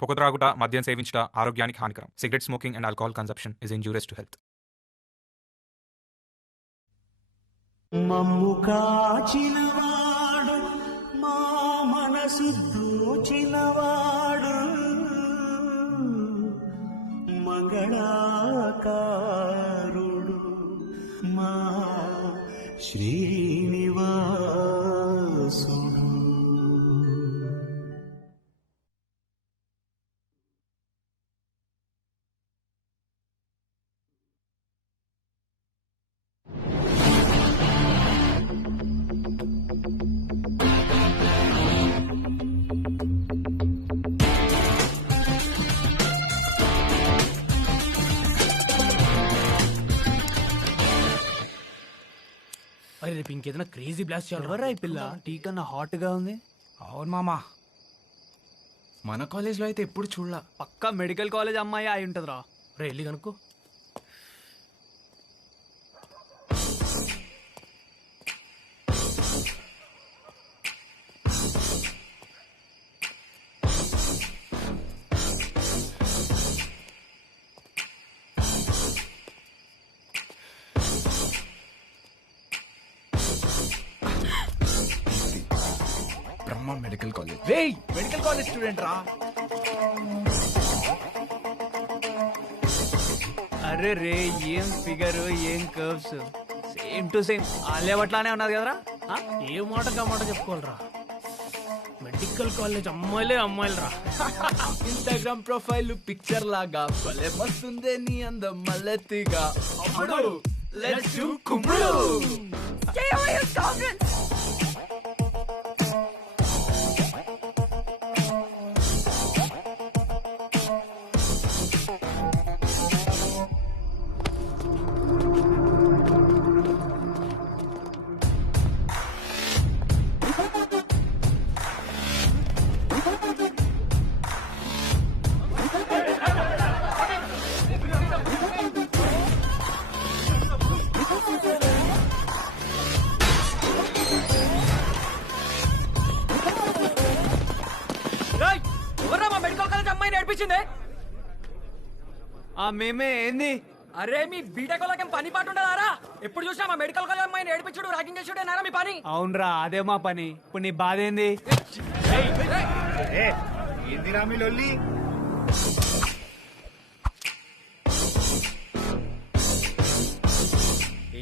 పొగ త్రాగుట, మద్యం సేవించుట ఆరోగ్యానికి హానికరం. Cigarette smoking and alcohol consumption is injurious to health. మమ్ము కాచినవాడు మా మనసు దోచినవాడు మంగళాకారుడు మా శ్రీనివాసుడు. అరే రేపు ఇంకేదైనా క్రేజీ బ్లాస్ట్ చేయాలి. ఎవరా ఈ పిల్ల టీ కన్నా హాట్ గా ఉంది? అవును మామా, మన కాలేజ్ లో అయితే ఎప్పుడు చూడలా. పక్కా మెడికల్ కాలేజ్ అమ్మాయి అయి ఉంటదిరా. రే వెళ్ళి కనుక్కో. బ్రహ్మ మెడికల్ కాలేజ్. రేయ్ మెడికల్ కాలేజ్ స్టూడెంట్ రా. అరే రే ఏం ఫిగర్, ఏం కర్వ్స్, సేమ్ టు సేమ్ అట్లానే ఉన్నది కదరా. ఏ మాట మాట చెప్పుకోవాలరా. మెడికల్ కాలేజ్ అమ్మాయిలే అమ్మాయిలు రా. ఇన్స్టాగ్రామ్ ప్రొఫైల్ పిక్చర్ లాగా భలే మస్తుందే నీ అందం మల్లెత్తిగా. అప్పుడు లెట్స్ డు కుమ్ముడు. Stay away, you sovereigns! ఎవర్రా మా మెడికల్ కాలేజ్ అమ్మాయి నేర్పించింది? మేమే ఏంది? అరే మీ బీటెక్ వాళ్ళకి పని పాటు ఉండదారా? ఎప్పుడు చూసినా మా మెడికల్ కాలేజ్ అమ్మాయి నేర్పించుడు, ర్యాగింగ్ చేసుడు ఏనారా మీ పని? అవునరా, అదే మా పని. ఇప్పుడు నీ బాధ ఏంది? ఏందిరా మీ లొల్లి?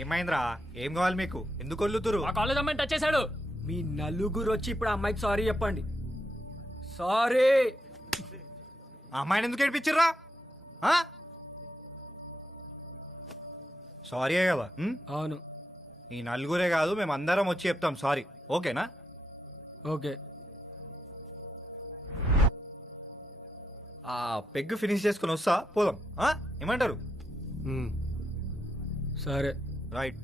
ఏమైందిరా? ఏం కావాలి మీకు? ఎందుకు వల్లుతురు? మా కాలేజ్ అమ్మాయిని టచ్ చేశాడు. మీ నలుగురు వచ్చి ఇప్పుడు అమ్మాయికి సారీ చెప్పండి. సారీ. ఆ అమ్మాయిని ఎందుకు ఏడిపించిర్రా? సారీ కదా? అవును. ఈ నలుగురే కాదు, మేము అందరం వచ్చి చెప్తాం సారీ. ఓకేనా? ఓకే. ఆ పెగ్ ఫినిష్ చేసుకుని వస్తా, పోదాం. ఏమంటారు? సరే రైట్.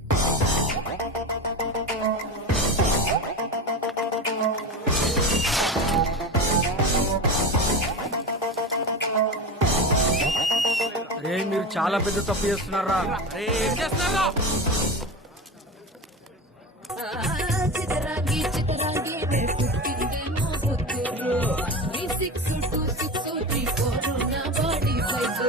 రే మీరు చాలా పెద్ద తప్పు చేస్తున్నారా. ఏం చేస్తున్నారా? చితరాంగి చితరాంగి పుట్టిందేమో పుత్తూరు. 362634 నా బాడీ సైజు.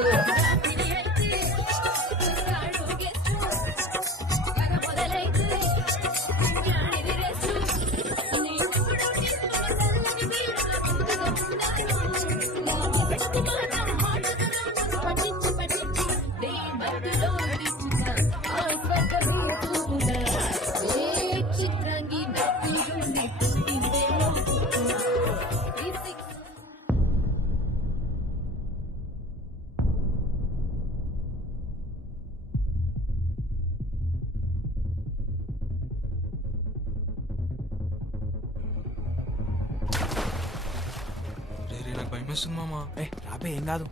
నాకు భయం వేస్తుంది మామా. రాబే ఏం కాదు.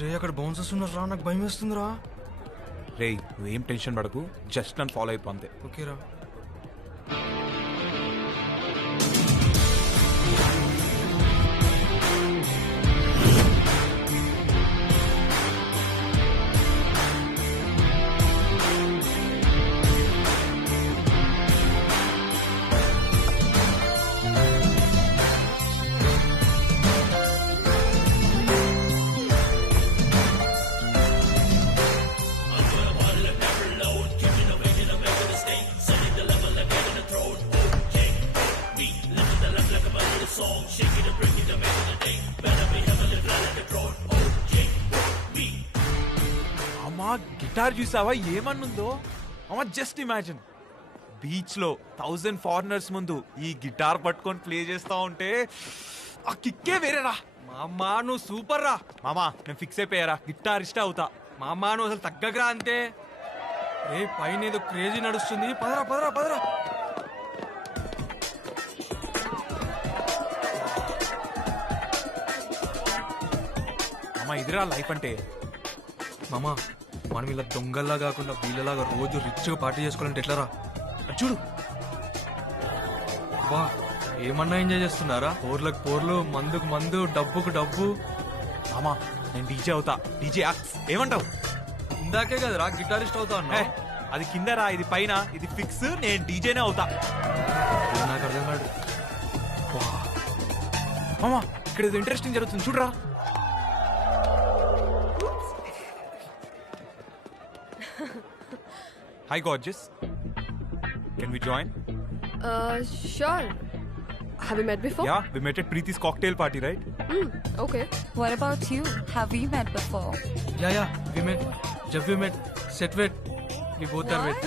రే అక్కడ బౌన్సర్స్ ఉన్నారు రా, నాకు భయం వేస్తుంది రా. రే నువ్వేం టెన్షన్ పడకు, జస్ట్ నన్ను ఫాలో అయిపో అంతే. ఓకేరా. గిటార్ చూసావా ఏమన్నుందో అమ్మ జస్ట్ ఇమాజిన్ బీచ్ లో 1000 ఫారినర్స్ ముందు ఈ గిటార్ పట్టుకొని ప్లే చేస్తా ఉంటే ఆ కిక్కే వేరేరా. మామా నువ్వు సూపర్ రా. మామా నేను ఫిక్స్ అయిపోయారా గిటార్ ఇష్ట అవుతా. మామా నువ్వు అసలు తగ్గకరా అంతే. ఏ పైన ఏదో క్రేజీ నడుస్తుంది, పదరా పదరా పదరా. మామా ఇదిరా లైఫ్ అంటే. మామా మనం ఇలా దొంగల్లా కాకుండా వీళ్ళలాగా రోజు రిచ్గా పార్టీ చేసుకోవాలంటే ఎట్లరా? అది చూడు బా, ఏమన్నా ఎంజాయ్ చేస్తున్నారా? పోర్లకు పోర్లు, మందుకు మందు, డబ్బుకు డబ్బు. మామా నేను డీజే అవుతా. డీజే యాక్స్ ఏమంటావు? ఇందాకే కదరా గిటారిస్ట్ అవుతా అన్నా. ఏ, అది కిందరా, ఇది పైన, ఇది ఫిక్స్. నేను డీజేనే అవుతా. నాకు అర్థం కాదు. మామా ఇక్కడ ఏదో ఇంట్రెస్టింగ్ జరుగుతుంది చూడరా. Hi gorgeous. Can we join? Sure. Have we met before? Yeah, we met at Preeti's cocktail party, right? Okay. What about you? Have we met before? Yeah we met. Jab we met set wet we both are wet.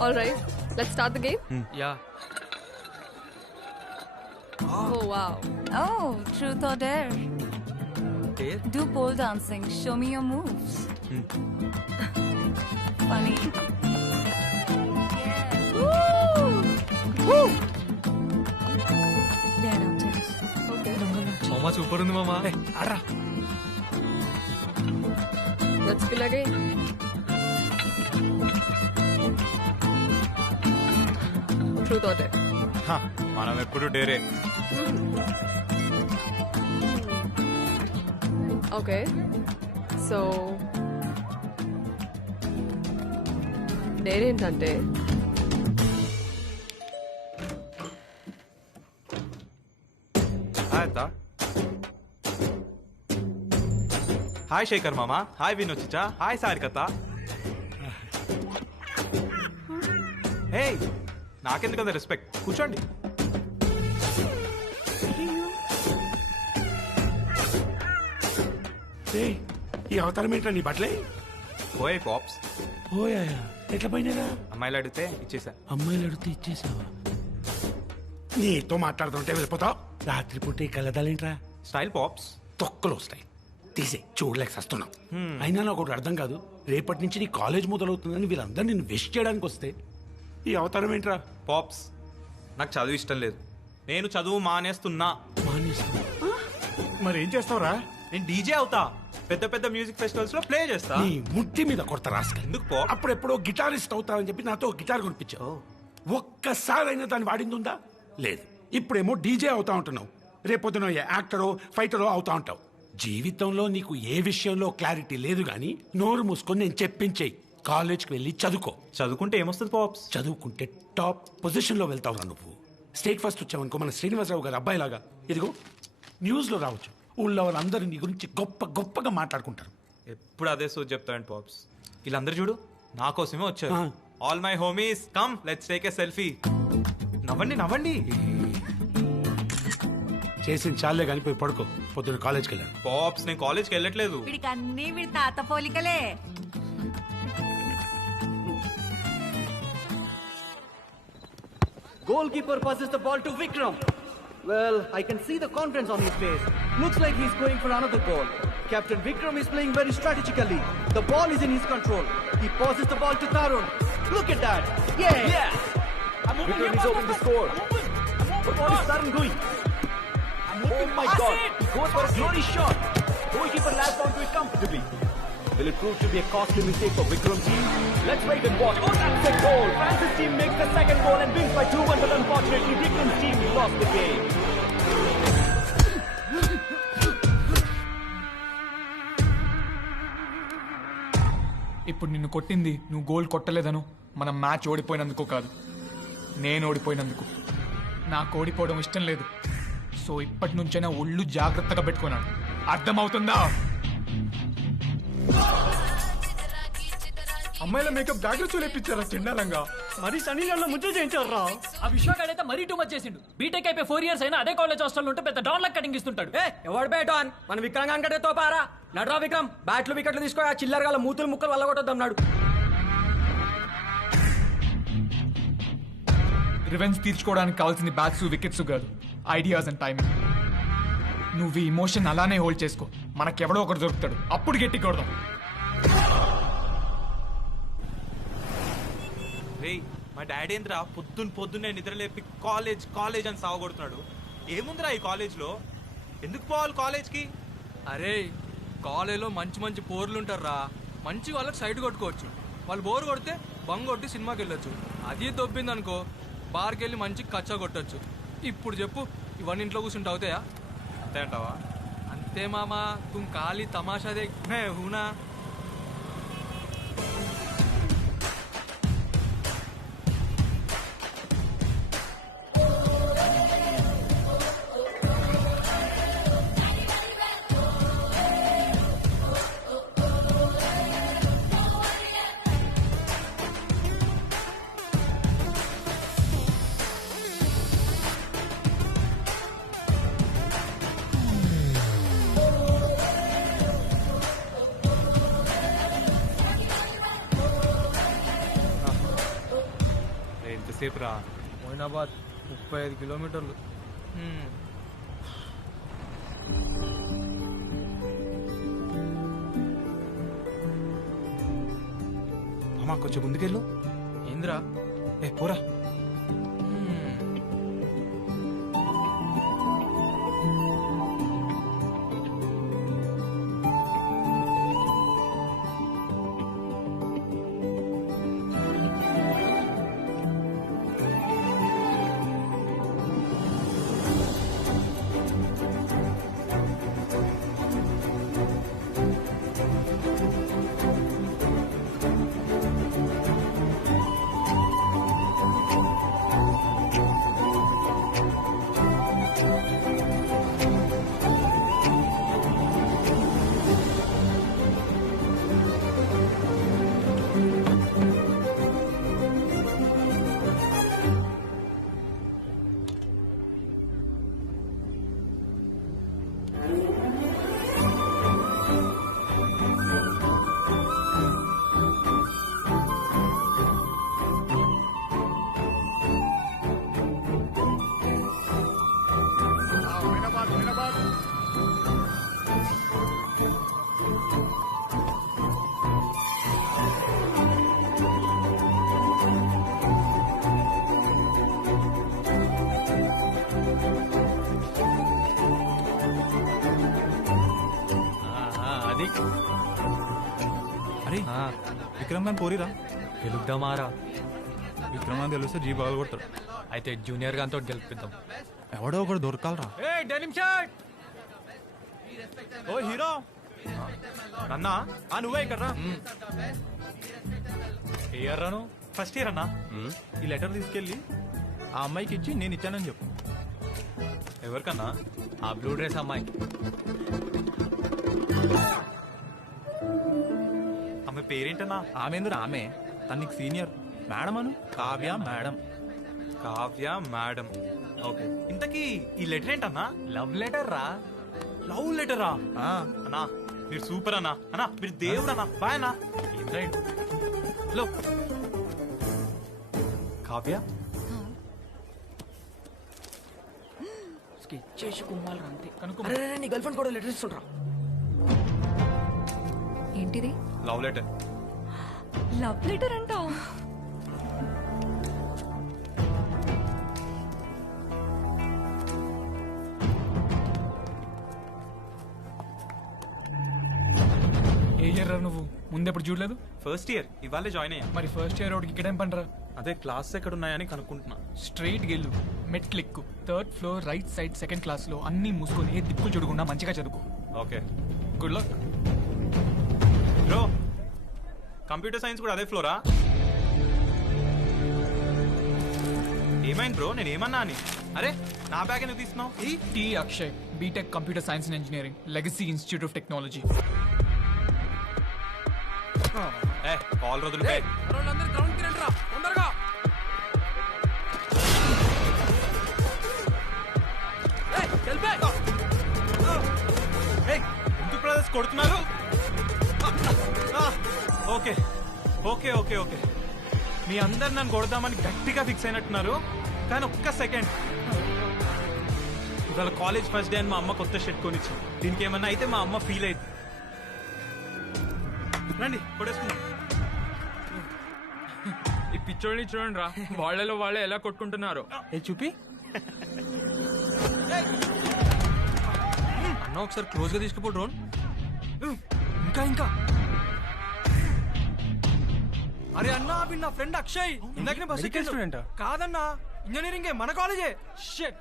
All right. Let's start the game. Yeah. Oh wow. Oh, truth or dare? Do pole dancing. Show me your moves. Funny. Woo! Dare dancers. Okay. మామా super ఉంది మామా. ఆడరా. Let's spin again. Truth or dare? హ, మనం ఎప్పుడు డేరే. Okay. So dare ఏంటంటే hi అత్త. Hi Shekhar మామా. హాయ్ వినోచిచా. హాయ్ సారికత్త. హే, నాకెందుకంత రెస్పెక్ట్? కూర్చోండి. ఈ అవతారం ఏంట్రా నీ బట్టలే? పోయే పాప్స్. ఓయా ఎట్లా పోయినారా? అమ్మాయిలు అడిగితే ఇచ్చేసా. అమ్మాయిలు అడిగితే ఇచ్చేసావా? నీతో మాట్లాడుతుంటే వెళ్ళిపోతావు. రాత్రిపూట ఈ కలదాలేంట్రా? Style pops. తొక్కలు వస్తాయి, తీసే. చూడలేక వస్తున్నాం. అయినా నాకు ఒకటి అర్థం కాదు, రేపటి నుంచి నీ కాలేజ్ మొదలవుతుందని వీళ్ళందరూ నిన్ను విష్ చేయడానికి వస్తే ఈ అవతారం ఏంట్రా? పాప్స్, నాకు చదువు ఇష్టం లేదు. నేను చదువు మానేస్తున్నా. మానేస్తున్నా? మరి ఏం చేస్తావురా? నేను డీజే అవుతా. పెద్ద పెద్ద మ్యూజిక్ ఫెస్టివల్స్ లో ప్లే చేస్తా. నీ ముట్టి మీద కొడతా రాస్క. ఎందుకు పో? అప్పుడెప్పుడో గిటారిస్ట్ అవుతావని చెప్పి నాతో గిటార్ కొనిపించావు. ఒక్కసారైనా దాన్ని వాడిందుందా? లేదు. ఇప్పుడేమో డీజే అవుతా ఉంటున్నావు. రేపొద్దున యాక్టరో ఫైటరో అవుతా ఉంటావు. జీవితంలో నీకు ఏ విషయంలో క్లారిటీ లేదు గానీ నోరు మూసుకొని నేను చెప్పించేయి. కాలేజ్కి వెళ్ళి చదువుకో. చదువుకుంటే ఏమొస్తుంది పాప్స్? చదువుకుంటే టాప్ పొజిషన్ లో వెళ్తావురా నువ్వు. స్టేట్ ఫస్ట్ వచ్చావనుకో మన శ్రీనివాసరావు గారు అబ్బాయిలాగా. ఇదిగో న్యూస్ లో రావచ్చు. ఊళ్ళో వాళ్ళందరూ నీ గురించి గొప్ప గొప్పగా మాట్లాడుకుంటారు. ఎప్పుడు అదే సో చెప్తాను పాప్స్. వీళ్ళందరూ చూడు నా కోసమే వచ్చారు. ఆ. All my homies come let's take a selfie. నవ్వండి నవ్వండి. చేసిన చాలే కానీ పోయి పడుకో. పొద్దున్న కాలేజ్కి వెళ్ళాను. పాప్స్, నేను కాలేజ్కి వెళ్ళట్లేదు. వీడికి అన్ని వీడి తాత పోలికలే. Goalkeeper passes the ball to Vikram. Well, I can see the confidence on his face. Looks like he's going for another goal. Captain Vikram is playing very strategically. The ball is in his control. He passes the ball to Tarun. Look at that. Yeah. Vikram is open to score. But what is Tarun doing? Oh my God. He goes for a glorious shot. Goalkeeper latched onto it comfortably. Will it prove to be a costly mistake for Vikram's team? Let's wait and watch. Oh, that's a goal! Francis' team makes the second goal and wins by 2-1, but unfortunately Vikram's team lost the game. ఇప్పుడు నిన్ను కొట్టింది నువ్వు goal కొట్టలేదను, మనం match ఓడిపోయినందుకు కాదు, నేను ఓడిపోయినందుకు. నాకు ఓడిపోవడం ఇష్టం లేదు. సో ఇప్పటి నుంచైనా ఒళ్ళు జాగ్రత్తగా పెట్టుకున్నాను. అర్థమవుతుందా? అమ్మాయిల మేకప్ జాగ్రత్త చూపించారా చెండాలంగా. మరి సన్నీళ్ళలో ముద్ద చేయించారా? ఆ విశ్వగాడైతే మరీ టూ మచ్ చేసిండు. బీటెక్ అయిపోయి 4 years అయినా అదే కాలేజ్ హాస్టల్ ఉంటే పెద్ద డౌన్ లక్ కటింగ్ ఇస్తుంటాడు. ఎవడు బేటాన్ మన విక్రమ్ అంకటే తోపారా? నడరా విక్రమ్, బ్యాట్లు వికెట్లు తీసుకో, ఆ చిల్లర గాల మూతులు ముక్కలు వల్ల కొట్టొద్దాం నాడు. రివెంజ్ తీర్చుకోవడానికి కావాల్సింది బ్యాట్స్ వికెట్స్ కాదు, ఐడియాస్ అండ్ టైమింగ్. నువ్వు ఈ ఇమోషన్ అలానే హోల్డ్ చేసుకో, మనకెవడో ఒకటి దొరుకుతాడు, అప్పుడు గట్టి కొడదాం. రే మా డాడీ ఏంద్రా పొద్దున్నే నిద్రలేపి కాలేజ్ కాలేజ్ అని సాగొడుతున్నాడు. ఏముందిరా ఈ కాలేజ్లో? ఎందుకు పోవాలి కాలేజ్కి? అరే కాలేజ్లో మంచి మంచి పోర్లు ఉంటారా, మంచి వాళ్ళకి సైడ్ కొట్టుకోవచ్చు. వాళ్ళు బోర్ కొడితే బంగ్ కొట్టి సినిమాకి వెళ్ళొచ్చు. అది దొబ్బింది అనుకో బార్కి వెళ్ళి మంచి కచ్చా కొట్టచ్చు. ఇప్పుడు చెప్పు, ఇవన్నీ ఇంట్లో కూర్చుంటే అవుతాయా? అంతే అంటావా? అంతే మామా, తుమ్ ఖాళీ తమాషా దేఖ్ మే హూనా. ఎంతసేపు రా? మొయినాబాద్ 35 కిలోమీటర్లు. అమ్మా కొంచెం ముందుకెళ్ళు. ఏంద్రా? ఏ పోరా. అది అరే విక్రమ్ గాని పోరిరా. గెలుద్దామారా? విక్రమ్ గాని తెలిస్తే జీ బాగా కొడతారు. అయితే జూనియర్ గాంతో గెలిపిద్దాం. ఎవడో ఒకటి దొరకాలరా. ఓ హీరో అన్నా, నువ్వే ఇక్కడ ఏర్రాను ఫస్ట్ ఇయర్ అన్నా. ఈ లెటర్ తీసుకెళ్ళి ఆ అమ్మాయికి ఇచ్చి నేను ఇచ్చానని చెప్పు. ఎవరికన్నా? ఆ బ్లూ డ్రెస్ అమ్మాయి. ఆమె పేరేంటన్నా? ఆమెందురు ఆమె, తనకి సీనియర్. మేడం అను, Kavya madam. Kavya madam. Okay, ఇంతకీ ఈ లెటర్ ఏంటన్నా? లవ్ లెటర్ రా. లవ్ లెటరా? అన్నా మీరు సూపర్ అన్నా. అన్నా మీరు దేవుడు అన్నా. బాయ్ అన్నా. హలో కావ్య, చేసి కుమ్మాలి అంతే. కనుక్కో. నీ గర్ల్ ఫ్రెండ్ కూడా లెటర్ ఇస్తుండ్రా. ఏంటిది? Love letter. లవ్ లెటర్ అంట. ఏ ఇయర్ నువ్వు? ముందెప్పుడు చూడలేదు? ఫస్ట్ ఇయర్, ఇవాళే జాయిన్ అయ్యా. మరి ఫస్ట్ ఇయర్ వాడికి ఇక్కడేం పనిరా? అదే క్లాస్ ఎక్కడ ఉన్నాయని కనుక్కుంటున్నా. స్ట్రైట్ గెళ్ళు, మెట్లెక్కు, 3rd floor right side 2nd class లో అన్ని మూసుకొని ఏ దిక్కులు చూడకుండా మంచిగా చదువుకో. Okay good luck bro. Computer science కూడా అదే ఫ్లోరా? ఏమైంది బ్రో? నేను ఏమన్నా అని? అరే నా బ్యాగ్ ఎందుకు తీస్తున్నావు? T Akshay, BTech computer science and engineering, legacy institute of technology. కాల్ రోజులు వాళ్ళందరూ గ్రౌండ్ కి రండి రా తొందరగా. ఎందుకు బ్రదర్స్ కొడుతున్నారు? ఓకే ఓకే ఓకే ఓకే మీ అందరు నన్ను కొడదామని గట్టిగా ఫిక్స్ అయినట్టున్నారు. కానీ ఒక్క సెకండ్, ఇవాళ కాలేజ్ ఫస్ట్ డే అని మా అమ్మ కొత్త షర్ట్ కొనిచ్చు. దీనికి ఏమన్నా అయితే మా అమ్మ ఫీల్ అయింది. రండి కొట్టేసుకుందాం. ఈ పిచ్చోడిని చూడండి రా, వాళ్ళలో వాళ్ళే ఎలా కొట్టుకుంటున్నారు. చూపి అన్న ఒకసారి క్లోజ్ గా తీసుకుపో డ్రోన్. ఇంకా ఇంకా అరే అన్న వీడు నా ఫ్రెండ్ అక్షయ్. ఇందాకనే బస్ స్టూడెంట్ కాదన్నా, ఇంజనీరింగ్ మన కాలేజే. షిట్.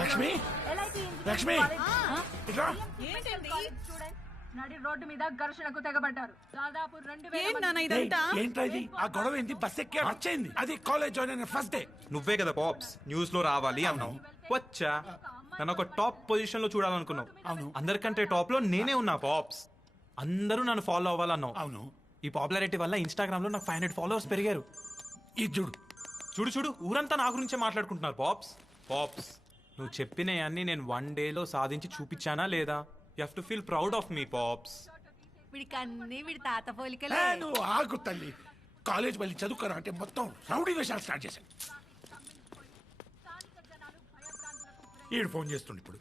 లక్ష్మి లక్ష్మి ఇట్రా. నడి రోడ్డు మీద ఘర్షణకు తెగబడ్డారు. దాదాపు 2000 ఏయ్, ఏంట్రా ఇది? ఆ గొడవ ఏంది? బస్ ఎక్కి వచ్చేయింది. అది కాలేజ్ జాయిన్ అయిన ఫస్ట్ డే. నువ్వే కదా పాప్స్ న్యూస్ లో రావాలి అన్నావు. వచ్చా. నన్ను ఒక టాప్ పొజిషన్ లో చూడాలనుకున్నావు. అవును. అందరికంటే టాప్ లో నేనే ఉన్నా పాప్స్. అందరూ నన్ను ఫాలో అవ్వాలన్నావు. అవును. ఈ పాపులారిటీ వల్ల ఇన్స్టాగ్రామ్ లో నాకు 500 ఫాలోవర్స్ పెరిగారు. ఈ చూడు చూడు చూడు ఊరంతా నా గురించే మాట్లాడుకుంటున్నారు. పాప్స్ పాప్స్ నువ్వు చెప్పినవన్నీ నేను 1 డేలో సాధించి చూపించానా లేదా? You have to feel proud of me pops. వీడికి అన్ని వీడి తాత పోలికలే. ఏ, నువ్వు ఆగు తల్లి. కాలేజ్ వెళ్ళి చదువుకోరా అంటే మొత్తం రౌడీ వేషాలు స్టార్ట్ చేశాను. ఈడు ఫోన్ చేస్తుండు ఇప్పుడు.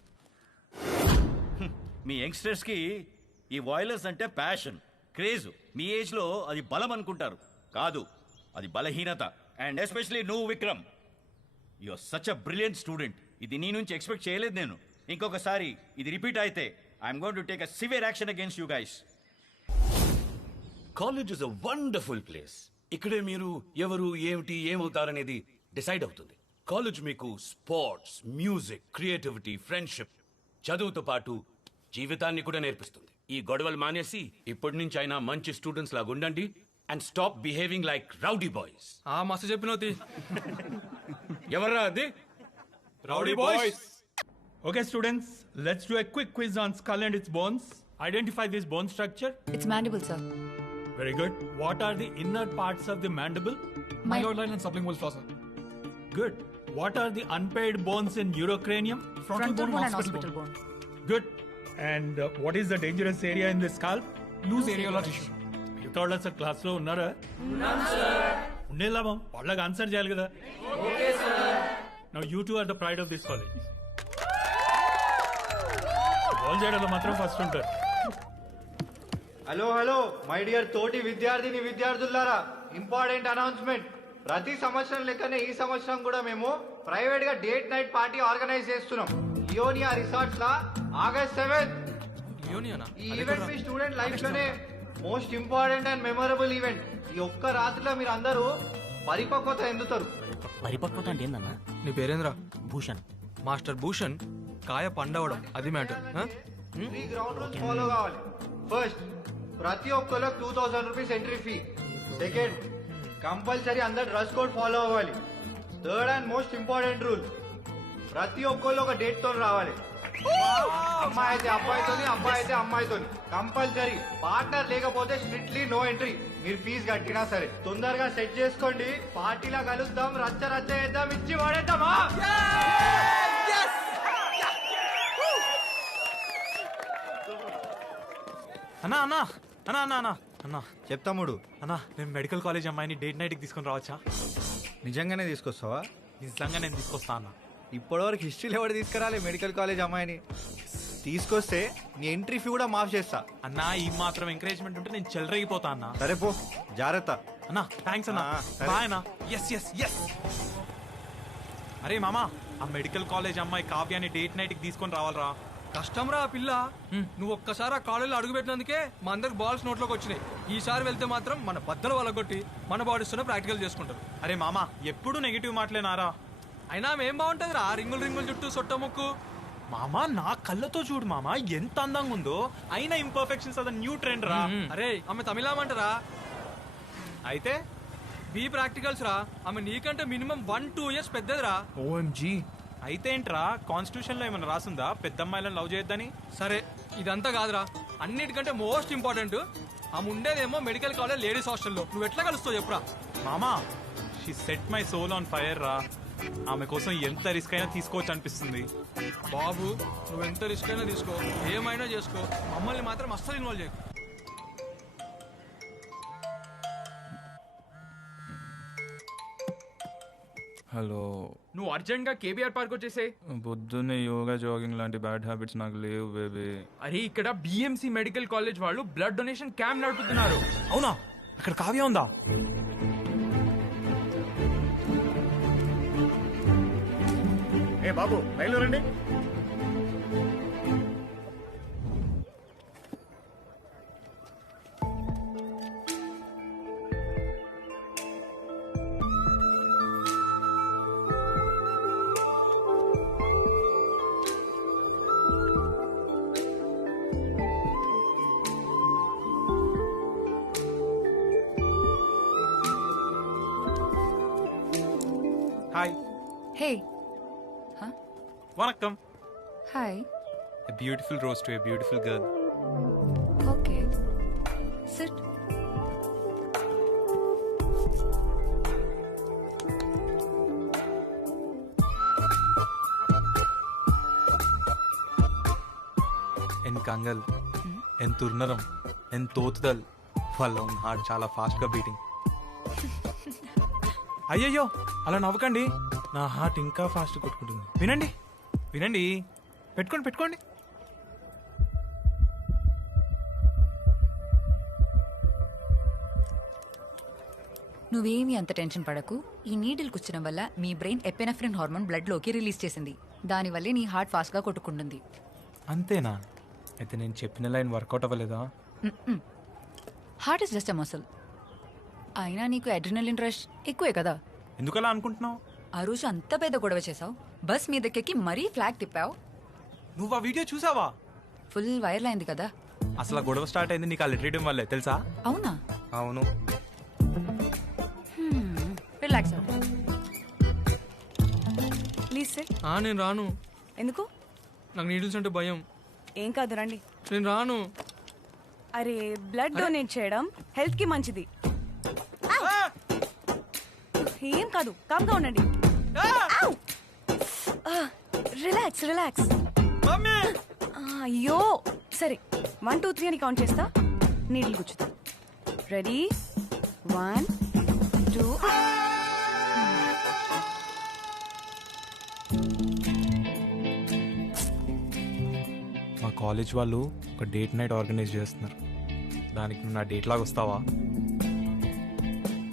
మీ యంగ్స్టర్స్ కి ఈ వాయిలెన్స్ అంటే ప్యాషన్, క్రేజ్. మీ ఏజ్ లో అది బలం అనుకుంటారు, కాదు, అది బలహీనత. అండ్ ఎస్పెషలీ నువ్వు Vikram, you are such a brilliant student. ఇది నీ నుంచి ఎక్స్పెక్ట్ చేయలేదు నేను. ఇంకొకసారి ఇది రిపీట్ అయితే I'm going to take a severe action against you guys. College is a wonderful place. ఇక్కడే మీరు ఎవరు ఏమిటి ఏమవుతారనేది డిసైడ్ అవుతుంది. కాలేజ్ మీకు స్పోర్ట్స్, మ్యూజిక్, క్రియేటివిటీ, ఫ్రెండ్షిప్, చదువుతో పాటు జీవితాన్ని కూడా నేర్పిస్తుంది. ఈ గొడవలు మానేసి ఇప్పటి నుంచి అయినా మంచి స్టూడెంట్స్ లాగా ఉండండి and stop behaving like rowdy boys. మస్తు చెప్పినవుతి. ఎవర్రా అది? Rowdy boys. Okay, students, let's do a quick quiz on skull and its bones. Identify this bone structure. It's mandible, sir. Very good. What are the inner parts of the mandible? Myloid and sublingual fossa. Good. What are the unpaired bones in neurocranium? Frontal bone and occipital bone. Good. And what is the dangerous area in the scalp? Loose areolar tissue. You thought us a class లో ఉన్నారా? ఉండే లాభం, వాళ్ళకి answer చేయాలి కదా. Now you two are the pride of this college. Ball చేయడంలో మాత్రం first ఉంటారు. హలో హలో మై డియర్ తోటి విద్యార్థిని విద్యార్థులారా, ఇంపార్టెంట్ అనౌన్స్మెంట్. ప్రతి సంవత్సరం లెక్కనే ఈ సంవత్సరం కూడా మేము ప్రైవేట్ గా డేట్ నైట్ పార్టీ ఆర్గనైజ్ చేస్తున్నాం. లియోనియా రిసార్ట్స్ లా August 7th. ఈ ఈవెంట్ మీ స్టూడెంట్ లైఫ్ లోనే most important and memorable event. ఈ ఒక్క రాత్రిలో మీరు అందరూ పరిపక్వత ఎందుతారు. పరిపక్వత అంటే ఏందన్నా? నీ పేరేంద్రా? భూషణ్. మాస్టర్ భూషణ్. కాయ పండవడం అది మ్యాటర్. 3 గ్రౌండ్ రూల్స్ ఫాలో కావాలి. ఫస్ట్, ప్రతి ఒక్కరికి 2000 rupees entry fee. Second, compulsory అందరు డ్రెస్ కోడ్ ఫాలో అవ్వాలి. Third and most important rule, ప్రతి ఒక్కళ్ళు ఒక డేట్ తో రావాలి. అమ్మాయి అయితే అబ్బాయితోని, అబ్బాయి అయితే అమ్మాయితోని. కంపల్సరీ. పార్ట్నర్ లేకపోతే స్ట్రిక్ట్లీ నో ఎంట్రీ. మీరు ఫీజు కట్టినా సరే. తొందరగా సెట్ చేసుకోండి. పార్టీలా కలుద్దాం, రచ్చ రచ్చ చేద్దాం, ఇచ్చి వాడేద్దామా? అన్నా అన్నా అన్నా అన్నా అన్నా అన్నా చెప్తాముడు. అన్నా నేను మెడికల్ కాలేజ్ అమ్మాయిని డేట్ నైట్కి తీసుకొని రావచ్చా? నిజంగానే తీసుకొస్తావా? నిజంగా నేను తీసుకొస్తా అన్నా. ఇప్పటివరకు హిస్టరీలో ఎవరు తీసుకురాలి మెడికల్ కాలేజ్ అమ్మాయిని. తీసుకొస్తే నీ ఎంట్రీ ఫీ కూడా మాఫ్ చేస్తా. అన్నా ఈ మాత్రం ఎంకరేజ్మెంట్ ఉంటే నేను చెలరేగిపోతా అన్నా. సరే పో, జాగ్రత్త. అన్నా థ్యాంక్స్ అన్నా. సరే. బాయ్ అన్నా. Yes yes yes. అరే మామా, ఆ మెడికల్ కాలేజ్ అమ్మాయి కావ్యాన్ని డేట్ నైట్కి తీసుకొని రావాలరా. కష్టం రా పిల్ల. నువ్వు ఒక్కసారి ఆ కాలేజీలో అడుగు పెట్టినందుకే మా అందరికి బాల్స్ నోట్లోకి వచ్చినాయి. ఈసారి వెళ్తే మాత్రం మన బద్దలు వాళ్ళగొట్టి మన బాడీస్తోనే ప్రాక్టికల్ చేసుకుంటారు. అరే మామా, ఎప్పుడు నెగిటివ్ మాటలేనారా? అయినా ఏం బాగుంటది రా, రింగులు రింగులు చుట్టూ సొట్ట ముక్కు. మామా నా కళ్ళతో చూడు మామా ఎంత అందంగా ఉందో. అయినా ఇంపర్ఫెక్షన్స్ అద న్యూ ట్రెండ్ రా. అరే ఆమె తమిళమంటారా? అయితే బీ ప్రాక్టికల్స్ రా. ఆమె నీకంటే మినిమం 1-2 years పెద్దదిరా. ఓఎంజీ. అయితే ఏంట్రా, కాన్స్టిట్యూషన్ లో ఏమైనా రాసుందా పెద్ద అమ్మాయిలను లవ్ చేయొద్దని? సరే ఇదంతా కాదురా, అన్నిటికంటే మోస్ట్ ఇంపార్టెంట్ ఆమె ఉండేదేమో మెడికల్ కాలేజ్ లేడీస్ హాస్టల్లో. నువ్వు ఎట్లా కలుస్తావు చెప్పురా? మామా, she set my soul on fire రా. ఆమె కోసం ఎంత రిస్క్ అయినా తీసుకోవచ్చు అనిపిస్తుంది. బాబు నువ్వు ఎంత రిస్క్ అయినా తీసుకో, ఏమైనా చేసుకో, మమ్మల్ని మాత్రం అస్సలు ఇన్వాల్వ్ చేయకు. హలో, నువ్వు అర్జెంట్ గా కేబీఆర్ పార్క్ వచ్చేసే. పొద్దున్నే యోగా జాగింగ్ లాంటి బ్యాడ్ హ్యాబిట్స్ నాకు లేవు బేబీ. అరే ఇక్కడ బిఎంసి మెడికల్ కాలేజ్ వాళ్ళు బ్లడ్ డొనేషన్ క్యాంప్ నడుపుతున్నారు. అవునా? అక్కడ కావ్య ఉందా? ఏ బాబు బయలుదేరండి. హే వనక్కం. Hi. A beautiful rose to a beautiful girl. Okay sit. En Kangal, en Turnaram, en Totudal, వాళ్ళ హార్ట్ చాలా ఫాస్ట్గా బీటింగ్. అయ్యయ్యో అలా నవ్వకండి, నా హార్ట్ ఇంకా ఫాస్ట్ కొట్టుకుంటుంది. వినండి వినండి, పెట్టుకోండి పెట్టుకోండి. నువ్వేమీ అంత టెన్షన్ పడకు. ఈ నీడిల్ కూర్చడం వల్ల మీ బ్రెయిన్ ఎపెనెఫ్రిన్ హార్మోన్ బ్లడ్లోకి రిలీజ్ చేసింది. దానివల్లే నీ హార్ట్ ఫాస్ట్గా కొట్టుకుంటుంది. అంతేనా? అయితే నేను చెప్పిన లైన్ వర్కౌట్ అవ్వలేదా? Heart is just a muscle. అయినా నీకు అడ్రినలిన్ రష్ ఎక్కువే కదా. ఎందుకలా అనుకుంటున్నావు? ఆ రోజు అంత పెద్ద గొడవ చేసావు, బస్ మీదకెక్కి మరీ ఫ్లాగ్ తిప్పావు. నువ్వు ఆ వీడియో చూసావా? ఫుల్ వైరల్ అయింది కదా. అసలు ఆ గొడవ స్టార్ట్ అయింది నీకు ఆ లెటర్ ఇవ్వడం వల్లే తెలుసా? అవునా? అవును. Relax please sir. నేను రాను. ఎందుకు? నాకు నీడిల్స్ అంటే భయం. ఏం కాదు రండి. నేను రాను. అరే బ్లడ్ డొనేట్ చేయడం హెల్త్ కి మంచిది. ఏం కాదు, కామ్గా ఉండండి. Relax relax. అయ్యో సరే 1 2 3 అని కౌంట్ చేస్తా. నీళ్ళు కూర్చుతా. రెడీ 1 2. మా కాలేజ్ వాళ్ళు ఒక డేట్ నైట్ ఆర్గనైజ్ చేస్తున్నారు. దానికి నువ్వు నా డేట్ లాగా వస్తావా?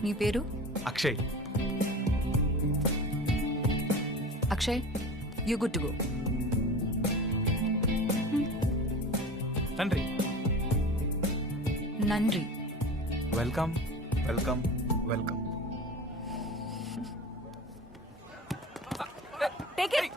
నీ పేరు? Akshay. Akshay, you good to go. తండ్రి. నండ్రి. Welcome welcome welcome. Take it.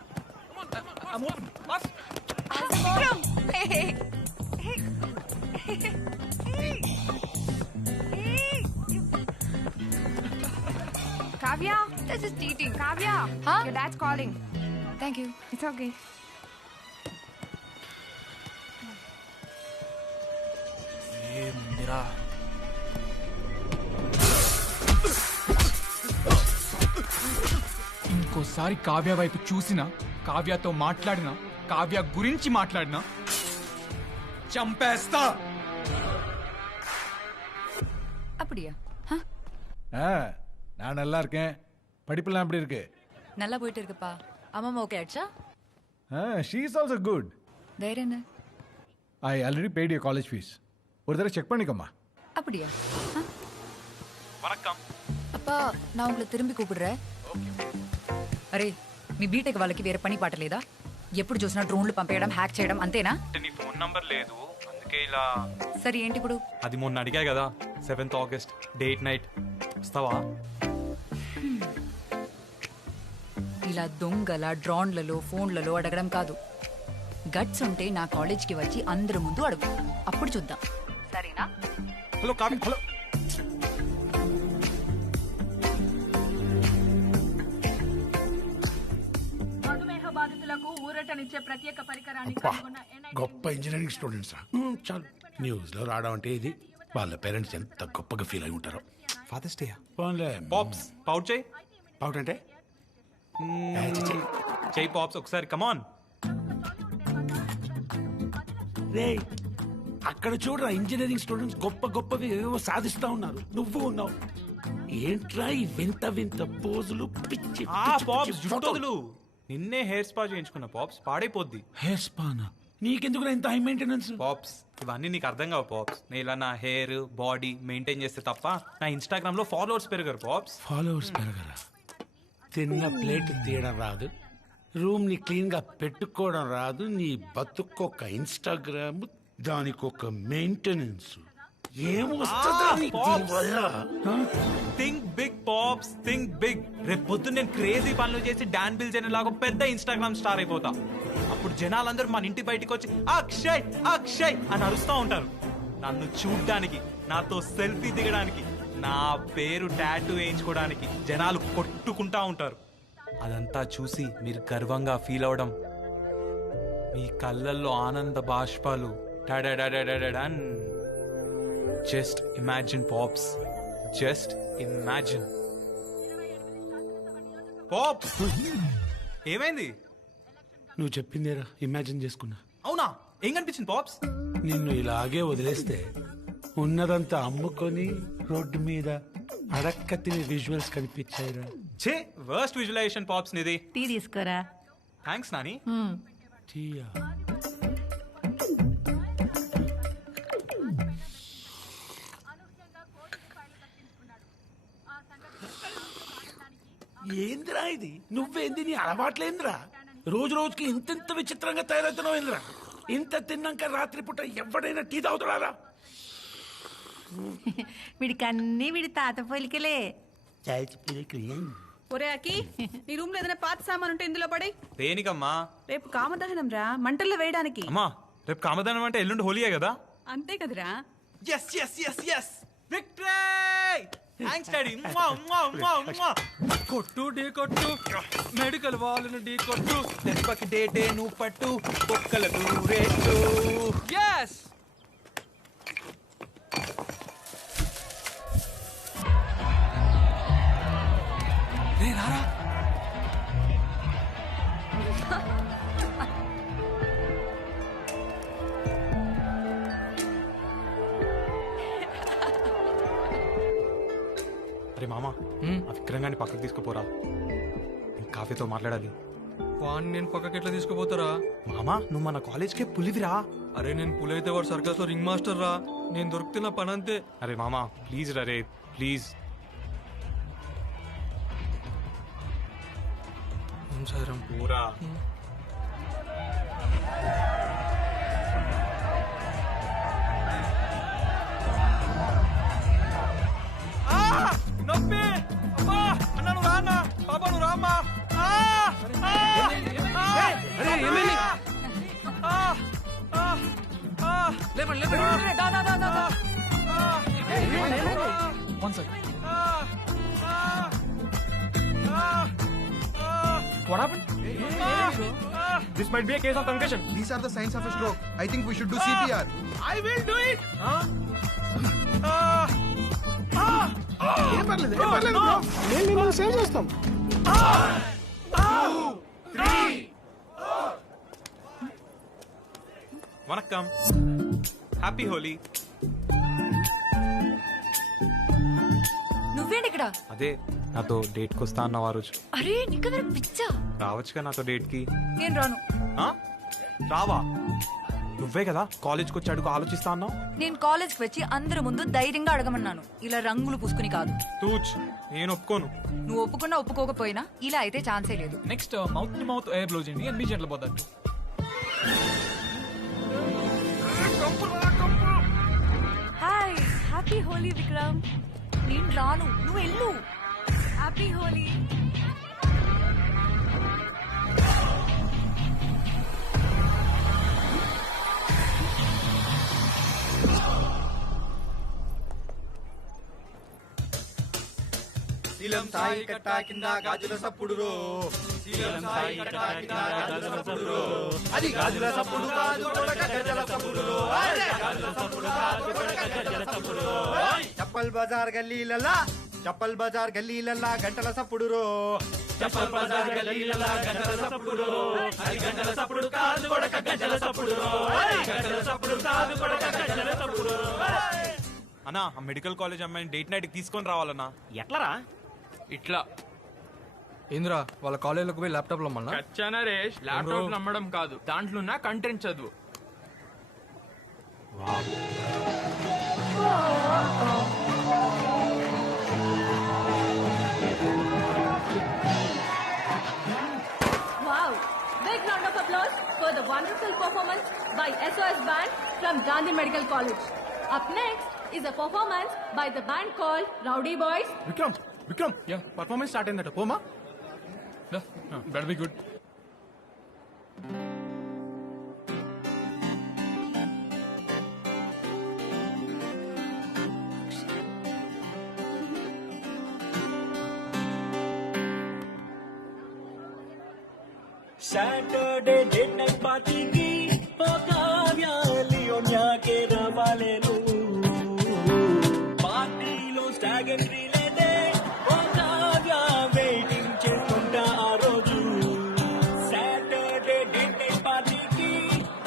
Kavya, this is cheating. Kavya, your dad's calling. Thank you. It's okay. ఏముందిరా? ఇంకోసారి కావ్య వైపు చూసినా, కావ్యతో మాట్లాడినా, కావ్య గురించి మాట్లాడినా చంపేస్తా. அப்படியா? நான் நல்லா இருக்கேன். படிப்பெல்லாம் எப்படி இருக்கு? நல்லா போயிட்டு இருக்குப்பா. அம்மா ஓகே ஆச்சா? she is also good. வேற என்ன? I already paid your college fees. ஒரு தடவை செக் பண்ணிக்கோமா. அப்படியா? வணக்கம். அப்பா நான் உங்களை திரும்பி கூப்பிடுறேன். అరే మీ బీటెక్ వాళ్ళకి వేరే పని పాట లేదా? ఎప్పుడు చూసినా డ్రోన్లు పంపేయడం, హ్యాక్ చేయడం అంతేనా? నీ ఫోన్ నంబర్ లేదు అందుకే ఇలా. సరే ఏంటి ఇప్పుడు? అది మొన్న అడిగా కదా, 7th August డేట్ నైట్ వస్తావా? ఇలా దొంగల డ్రోన్లలో ఫోన్లలో అడగడం కాదు. గట్స్ ఉంటే నా కాలేజ్కి వచ్చి అందరి ముందు అడుగు, అప్పుడు చూద్దాం. సరేనా? హలో కావ్య. హలో. బాధితులకు ఊరటనిచ్చే ప్రత్యేక పరికరాన్ని గొప్ప ఇంజనీరింగ్ స్టూడెంట్స్ చాలు. న్యూస్ లో రావడం అంటే ఇది. వాళ్ళ పేరెంట్స్ ఎంత గొప్పగా ఫీల్ అయి ఉంటారో. Fathers day. పాప్స్ పౌట్ చేయి. పౌట్ అంటే చేయి పాప్స్ ఒకసారి. కమాన్. రే అక్కడ చూడరా, ఇంజనీరింగ్ స్టూడెంట్స్ గొప్ప గొప్పవి ఏవో సాధిస్తా ఉన్నారు. నువ్వు ఉన్నావు ఏంట్రా ఈ వింత వింత పోజులు? పిచ్చి పాప్స్ జుట్టోదులు. నిన్నే హెయిర్ స్పా చేయించుకున్న పాప్స్, పాడైపోద్ది. హెయిర్ స్పానా? నీకెందుకు ఇంత హై మెయింటెనెన్స్? పాప్స్ ఇవన్నీ నీకు అర్థం కావు పాప్స్. నేను ఇలా నా హెయిర్ బాడీ మెయింటైన్ చేస్తే తప్ప నా ఇన్స్టాగ్రామ్ లో ఫాలోవర్స్ పెరగరు పాప్స్. ఫాలోవర్స్ పెరగరా? తిన్న ప్లేట్ తీయడం రాదు, రూమ్ ని క్లీన్ గా పెట్టుకోవడం రాదు, నీ బతుకొక ఇన్స్టాగ్రామ్, దానికొక maintenance. Think big pops, think big. రేపు పొద్దున్న నేను క్రేజీ పనులు చేసి డాన్ బిల్ జన లాగా పెద్ద ఇన్స్టాగ్రామ్ స్టార్ అయిపోతా. అప్పుడు జనాలందరూ మన ఇంటి బయటికి వచ్చి అక్షయ్ అక్షయ్ అని అరుస్తూ ఉంటారు. నన్ను చూడ్డానికి, నాతో సెల్ఫీ దిగడానికి, నా పేరు టాటూ వేయించుకోవడానికి జనాలు కొట్టుకుంటా ఉంటారు. అదంతా చూసి మీరు గర్వంగా ఫీల్ అవడం, మీ కళ్ళల్లో ఆనంద బాష్పాలు just imagine pops, just imagine. Pops ఏమైంది? నువ్వు చెప్పిందేరా ఇమాజిన్ చేసుకున్నా. అవునా? ఏం కనిపించింది పాప్స్? నిన్ను ఇలాగే వదిలేస్తే ఉన్నదంతా అమ్ముకొని రోడ్డు మీద అడక్క తినే విజువల్స్ కనిపించాయిరా. ఛే, వర్స్ట్ విజువలైజేషన్ పాప్స్ నిది. టీ తీసుకోరా. థ్యాంక్స్ నాని. టీయా? ఏంద్రా ఇది? నువ్వేంది? నీ అలవాట్లేంద్రా? రోజు రోజుకి ఇంత విచిత్రంగా తయారవుతున్నావు ఏంద్రా? ఇంత తిన్నాక రాత్రిపూట ఎవడైనా టీ తాగుతాడా? వీడికి అన్ని వీడి తాత పోలికలే. ఒరే అకి, నీ రూమ్ లో ఏదైనా పాత సామాన్ ఉంటే ఇందులో పడి. దేనికమ్మా? రేపు కామదహనం రా, మంటల్లో వేయడానికి. అమ్మా, రేపు కామదహనం అంటే ఎల్లుండి హోలీయే కదా? అంతే కదరా. Yes yes yes yes victory! Thanks daddy. కొట్టు ఢీ కొట్టు, మెడికల్ వాళ్ళను ఢీ కొట్టు, దెబ్బకి డేటే నువ్వు పట్టు, ఒక్కల దూరేట్టు. ఎస్ రే రారా. అరే మామా, ఆ విక్రంగాన్ని పక్కకు తీసుకుపోరా, కాఫీతో మాట్లాడాలి. వాడిని నేను పక్కకి ఎట్లా తీసుకుపోతారా? మామా, నువ్వు మన కాలేజ్కే పులివిరా. అరే నేను పులి అయితే వాడు సర్కస్ లో రింగ్ మాస్టర్ రా. నేను దొరుకుతున్న పని అంతే. అరే మామా ప్లీజ్ రా, రే ప్లీజ్. సారం పూరా. నొప్పి! అమ్మా! అన్న నువ్వు రాన్నా! పాపా నువ్వు రామ్మా! One second. What happened? This might be a case of concussion. These are the signs of a stroke. I think we should do CPR. I will do it! ఏం పర్లేదు, ఏం పర్లేదు bro. నేను మిమ్మల్ని సేవ్ చేస్తాం. వనక్కం. హ్యాపీ హోలీ. నువ్వేంటి ఇక్కడ? అదే నాతో డేట్కి వస్తా అన్నావు ఆ రోజు. అరే నీకదర పిచ్చా? రావచ్చుగా నాతో డేట్కి. నేను రాను. రావా? నువ్వే కదా కాలేజ్కి వచ్చి అడుగు ఆలోచిస్తా అన్నావు. నేను కాలేజ్కి వచ్చి అందరి ముందు ధైర్యంగా అడగమన్నాను, ఇలా రంగులు పూసుకుని కాదు. తూచ్, నేను ఒప్పుకోను. నువ్వు ఒప్పుకున్నా ఒప్పుకోకపోయినా ఇలా అయితే ఛాన్సే లేదు. Next mouth to mouth air blow చేయండి అండ్ మీ జెంట్లు పోతారు. Hi, happy Holi Vikram. నేను రాను, నువ్వు వెళ్ళు. హ్యాపీ హోలీ. శీలం సాయి కట్టా కింద గాజుల సప్పుడు రో. శీలం సాయి కట్టా కింద గాజుల సప్పుడు రో. అది గాజుల సప్పుడు కాదు కొడక గజల సప్పుడు రో. గాజుల సప్పుడు కాదు కొడక గజల సప్పుడు రో. చప్పల్ బజార్ గల్లీలలా, చప్పల్ బజార్ గల్లీలలా గంటల సప్పుడు రో. చప్పల్ బజార్ గల్లీలలా గంటల సప్పుడు రో. అది గంటల సప్పుడు కాదు కొడక గజల సప్పుడు రో. గజల సప్పుడు కాదు కొడక గజల సప్పుడు రో. అన్నా, ఆ మెడికల్ కాలేజ్ అమ్మాయిని డేట్ నైట్ తీసుకొని రావాలన్నా. ఎట్లరా? ఇట్లా ఏంద్రా వాళ్ళ కాలేజీలోకి పోయి ల్యాప్టాప్ లో మళ్ళా నరేష్, ల్యాప్టాప్ నమ్మడం కాదు, దాంట్లో ఉన్న కంటెంట్ చదువు. Wow! Big round of applause for the wonderful performance by SOS Band from Gandhi Medical College. Up next is a performance by the band called Rowdy Boys. Vikram, yeah performance start అయిందట, పోమా. Better be good. Saturday date night పార్టీకి ఓ కావ్య లియోన్యాకే రావాలే నువ్వు పార్టీలో stagger లేదే ఓ Kavya waiting చేస్తుంటా ఆ రోజు సాటర్డే డేట్ నైట్ పార్టీకి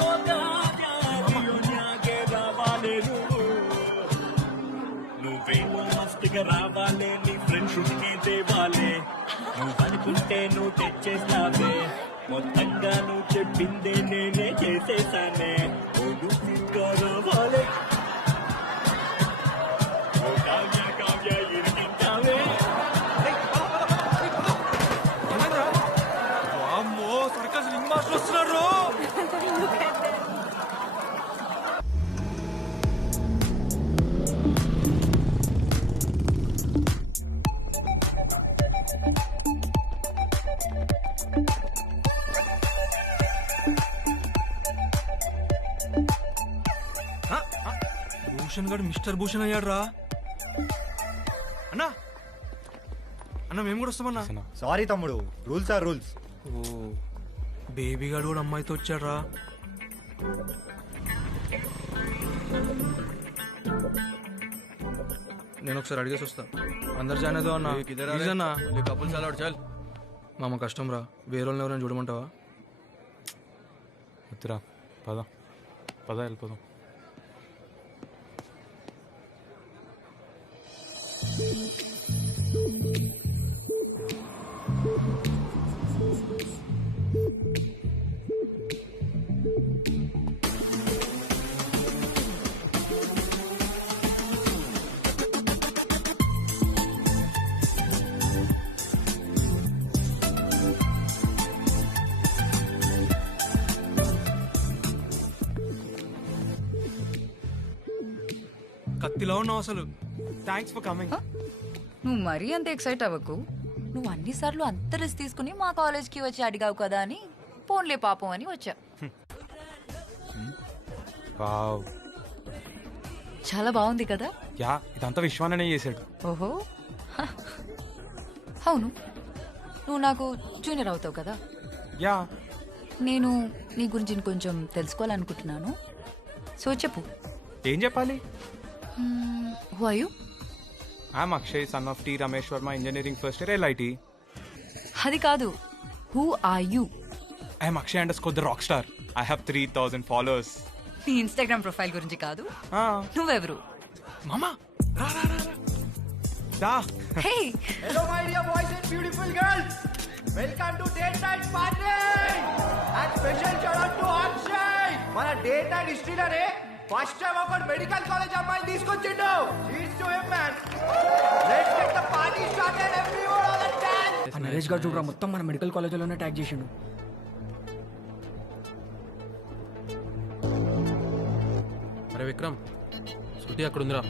ఓ కావ్య లియోన్యాకే రావాలే నువ్వేమో మస్తుగా రావాలే నీ ఫ్రెండ్షిప్ కి దేవాలే నువ్వు అనుకుంటే నువ్వు తెచ్చేస్తావే మొత్తంగా నువ్వు చెప్పిందే నేనే చేసేసానే నువ్వు రావాలే ఓ కావ్య కావ్య ఇరికించావే అమ్మో సర్కస్ రింగ్ మాస్టర్ వస్తున్నారు. భూషణ్ గారు మిస్టర్ భూషణ్ అయ్యాడు రా. అన్నా అన్న మేము కూడా వస్తామన్నా. సారీ తమ్ముడు, rules are rules. Oh baby గారు కూడా అమ్మాయితో వచ్చాడు రా. నేను ఒకసారి అడిగేసి వస్తా. అందరు జాయిన్ అవుతావు అన్న. కపుల్ చాలా చాలు మామ కష్టం రా. వేరే వాళ్ళని ఎవరైనా చూడమంటావా? వద్దురా, పద పద వెళ్ళిపోదాం. కత్తిలో ఉన్నావు అసలు. Thanks for coming. నువ్వు మరీ అంత ఎక్సైట్ అవ్వకు. నువ్వు అన్నిసార్లు అంత రిస్క్ తీసుకుని మా కాలేజ్కి వచ్చి అడిగావు కదా అని పోన్లే పాపం అని వచ్చా. వావ్, చాలా బాగుంది కదా. యా, ఇదంతా విశ్వాననే చేశాడు. ఓహో, అవును, నువ్వు నాకు జూనియర్ అవుతావు కదా. యా, నేను నీ గురించి కొంచెం తెలుసుకోవాలనుకుంటున్నాను. సో చెప్పు. ఏం చెప్పాలి? Who are you? I'm Akshay, son of T Ramesh Varma, engineering first year LIT. అది కాదు, who are you? I'm Akshay underscore the rock star. I have 3000 followers. నీ ఇన్స్టాగ్రామ్ ప్రొఫైల్ గురించి కాదు. నువ్వెవరు? మామా దా. Hey, Hello my dear boys and beautiful girls. Welcome to Date Night Party. And special shout out to Akshay. మన Date Night history లోనే first time ఒకడు medical college అమ్మాయిని తీసుకొచ్చిండు. Cheers to him man. Let's get the party started everyone on the dance. Naresh గారు చూడరా, మొత్తం మన medical కాలేజీలోనే ట్యాగ్ చేసిండు. అరే విక్రమ్, శృతి అక్కడ ఉందిరా.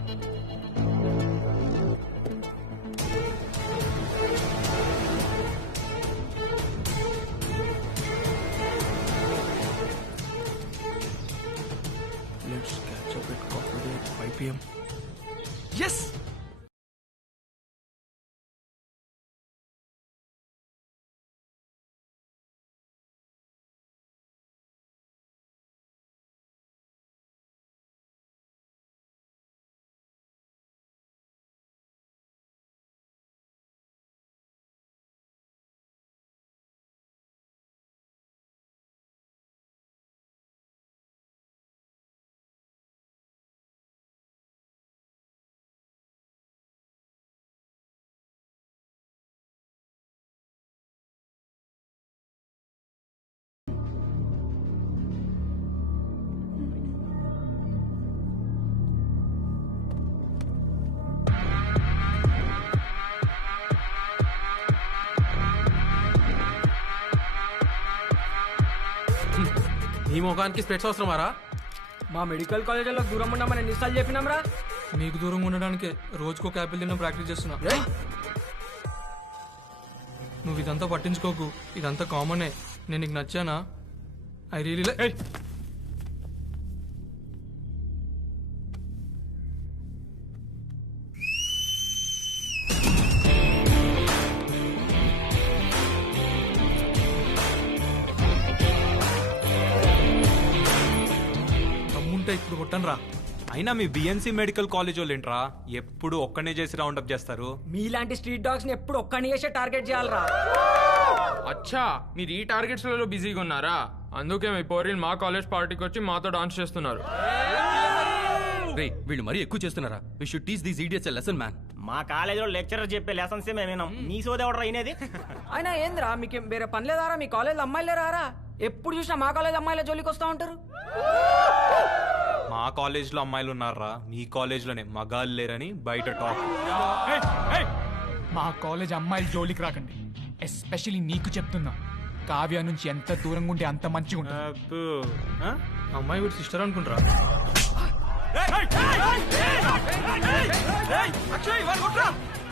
Let's catch up at coffee day at 5 PM. Yes! ఈ ముఖానికి స్పెట్స్ అవసరమారా? మా మెడికల్ కాలేజీలో దూరం ఉన్నామని ఎన్నిసార్లు చెప్పినాంరా? మీకు దూరంగా ఉండడానికి రోజుకో క్యాపిల్ తిన్న ప్రాక్టీస్ చేస్తున్నా. నువ్వు ఇదంతా పట్టించుకోకు, ఇదంతా కామనే. నేను నీకు నచ్చానా? I really like. కొట్టను రా. అయినా మీ బిఎన్సి మెడికల్ కాలేజ్ వాళ్ళు ఏంట్రా ఎప్పుడు ఒక్కనే చేసి రౌండప్ చేస్తారు? మీలాంటి స్ట్రీట్ డాగ్స్ ని ఎప్పుడు ఒక్కని చేసే టార్గెట్ చేయాలరా. అచ్చా మీరు ఈ టార్గెట్స్ లలో బిజీగా ఉన్నారా? అందుకే మీ పోరీలు మా కాలేజ్ పార్టీకి వచ్చి మాతో డాన్స్ చేస్తున్నారు. వీళ్ళు మరీ ఎక్కువ చేస్తున్నారా? We should teach these idiots a lesson man. మా కాలేజీలో లెక్చరర్ చెప్పే లెసన్స్ మేము విన్నాం. నీ సోదేవడరా అయినది. అయినా ఏంద్రా మీకు వేరే పని లేదారా? మీ కాలేజ్ అమ్మాయిలే రారా? ఎప్పుడు చూసినా మా కాలేజ్ అమ్మాయిల జోలికి వస్తా ఉంటారు. మా కాలేజ్లో అమ్మాయిలు ఉన్నారా, మీ కాలేజ్లోనే మగాళ్ళు లేరని బయట టాక్. మా కాలేజ్ అమ్మాయిల జోలికి రాకండి. ఎస్పెషల్లీ నీకు చెప్తున్నా, కావ్య నుంచి ఎంత దూరంగా ఉంటే అంత మంచిగా ఉంటుంది. అమ్మాయి వీడు సిస్టర్ అనుకుంటారా?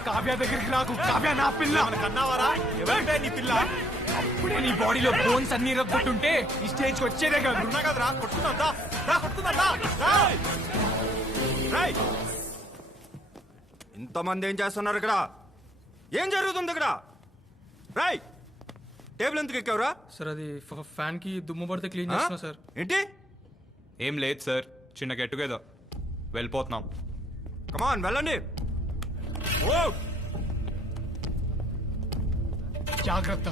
కావ్య దగ్గరికి రాకు. కావ్య నా పిల్ల. కన్నావారా? ఎవరంటే నీ పిల్ల? అప్పుడే నీ బాడీలో బోన్స్ అన్ని రక్కొట్టుంటే ఈ స్టేజ్కి వచ్చేదే కాదు. కదరా కొట్టుకుందా ఇంతమంది ఏం చేస్తున్నారు ఇక్కడ? ఏం జరుగుతుంది ఇక్కడ? రై టేబుల్ ఎందుకు ఎక్కావురా? సార్ అది ఫ్యాన్ కి దుమ్ము పడితే క్లీన్ చేస్తున్నా సార్. ఏంటి? ఏం లేదు సార్, చిన్న గెట్టుగేదో వెళ్ళిపోతున్నాం. కమాన్ వెళ్ళండి. ఓ జాగ్రత్త.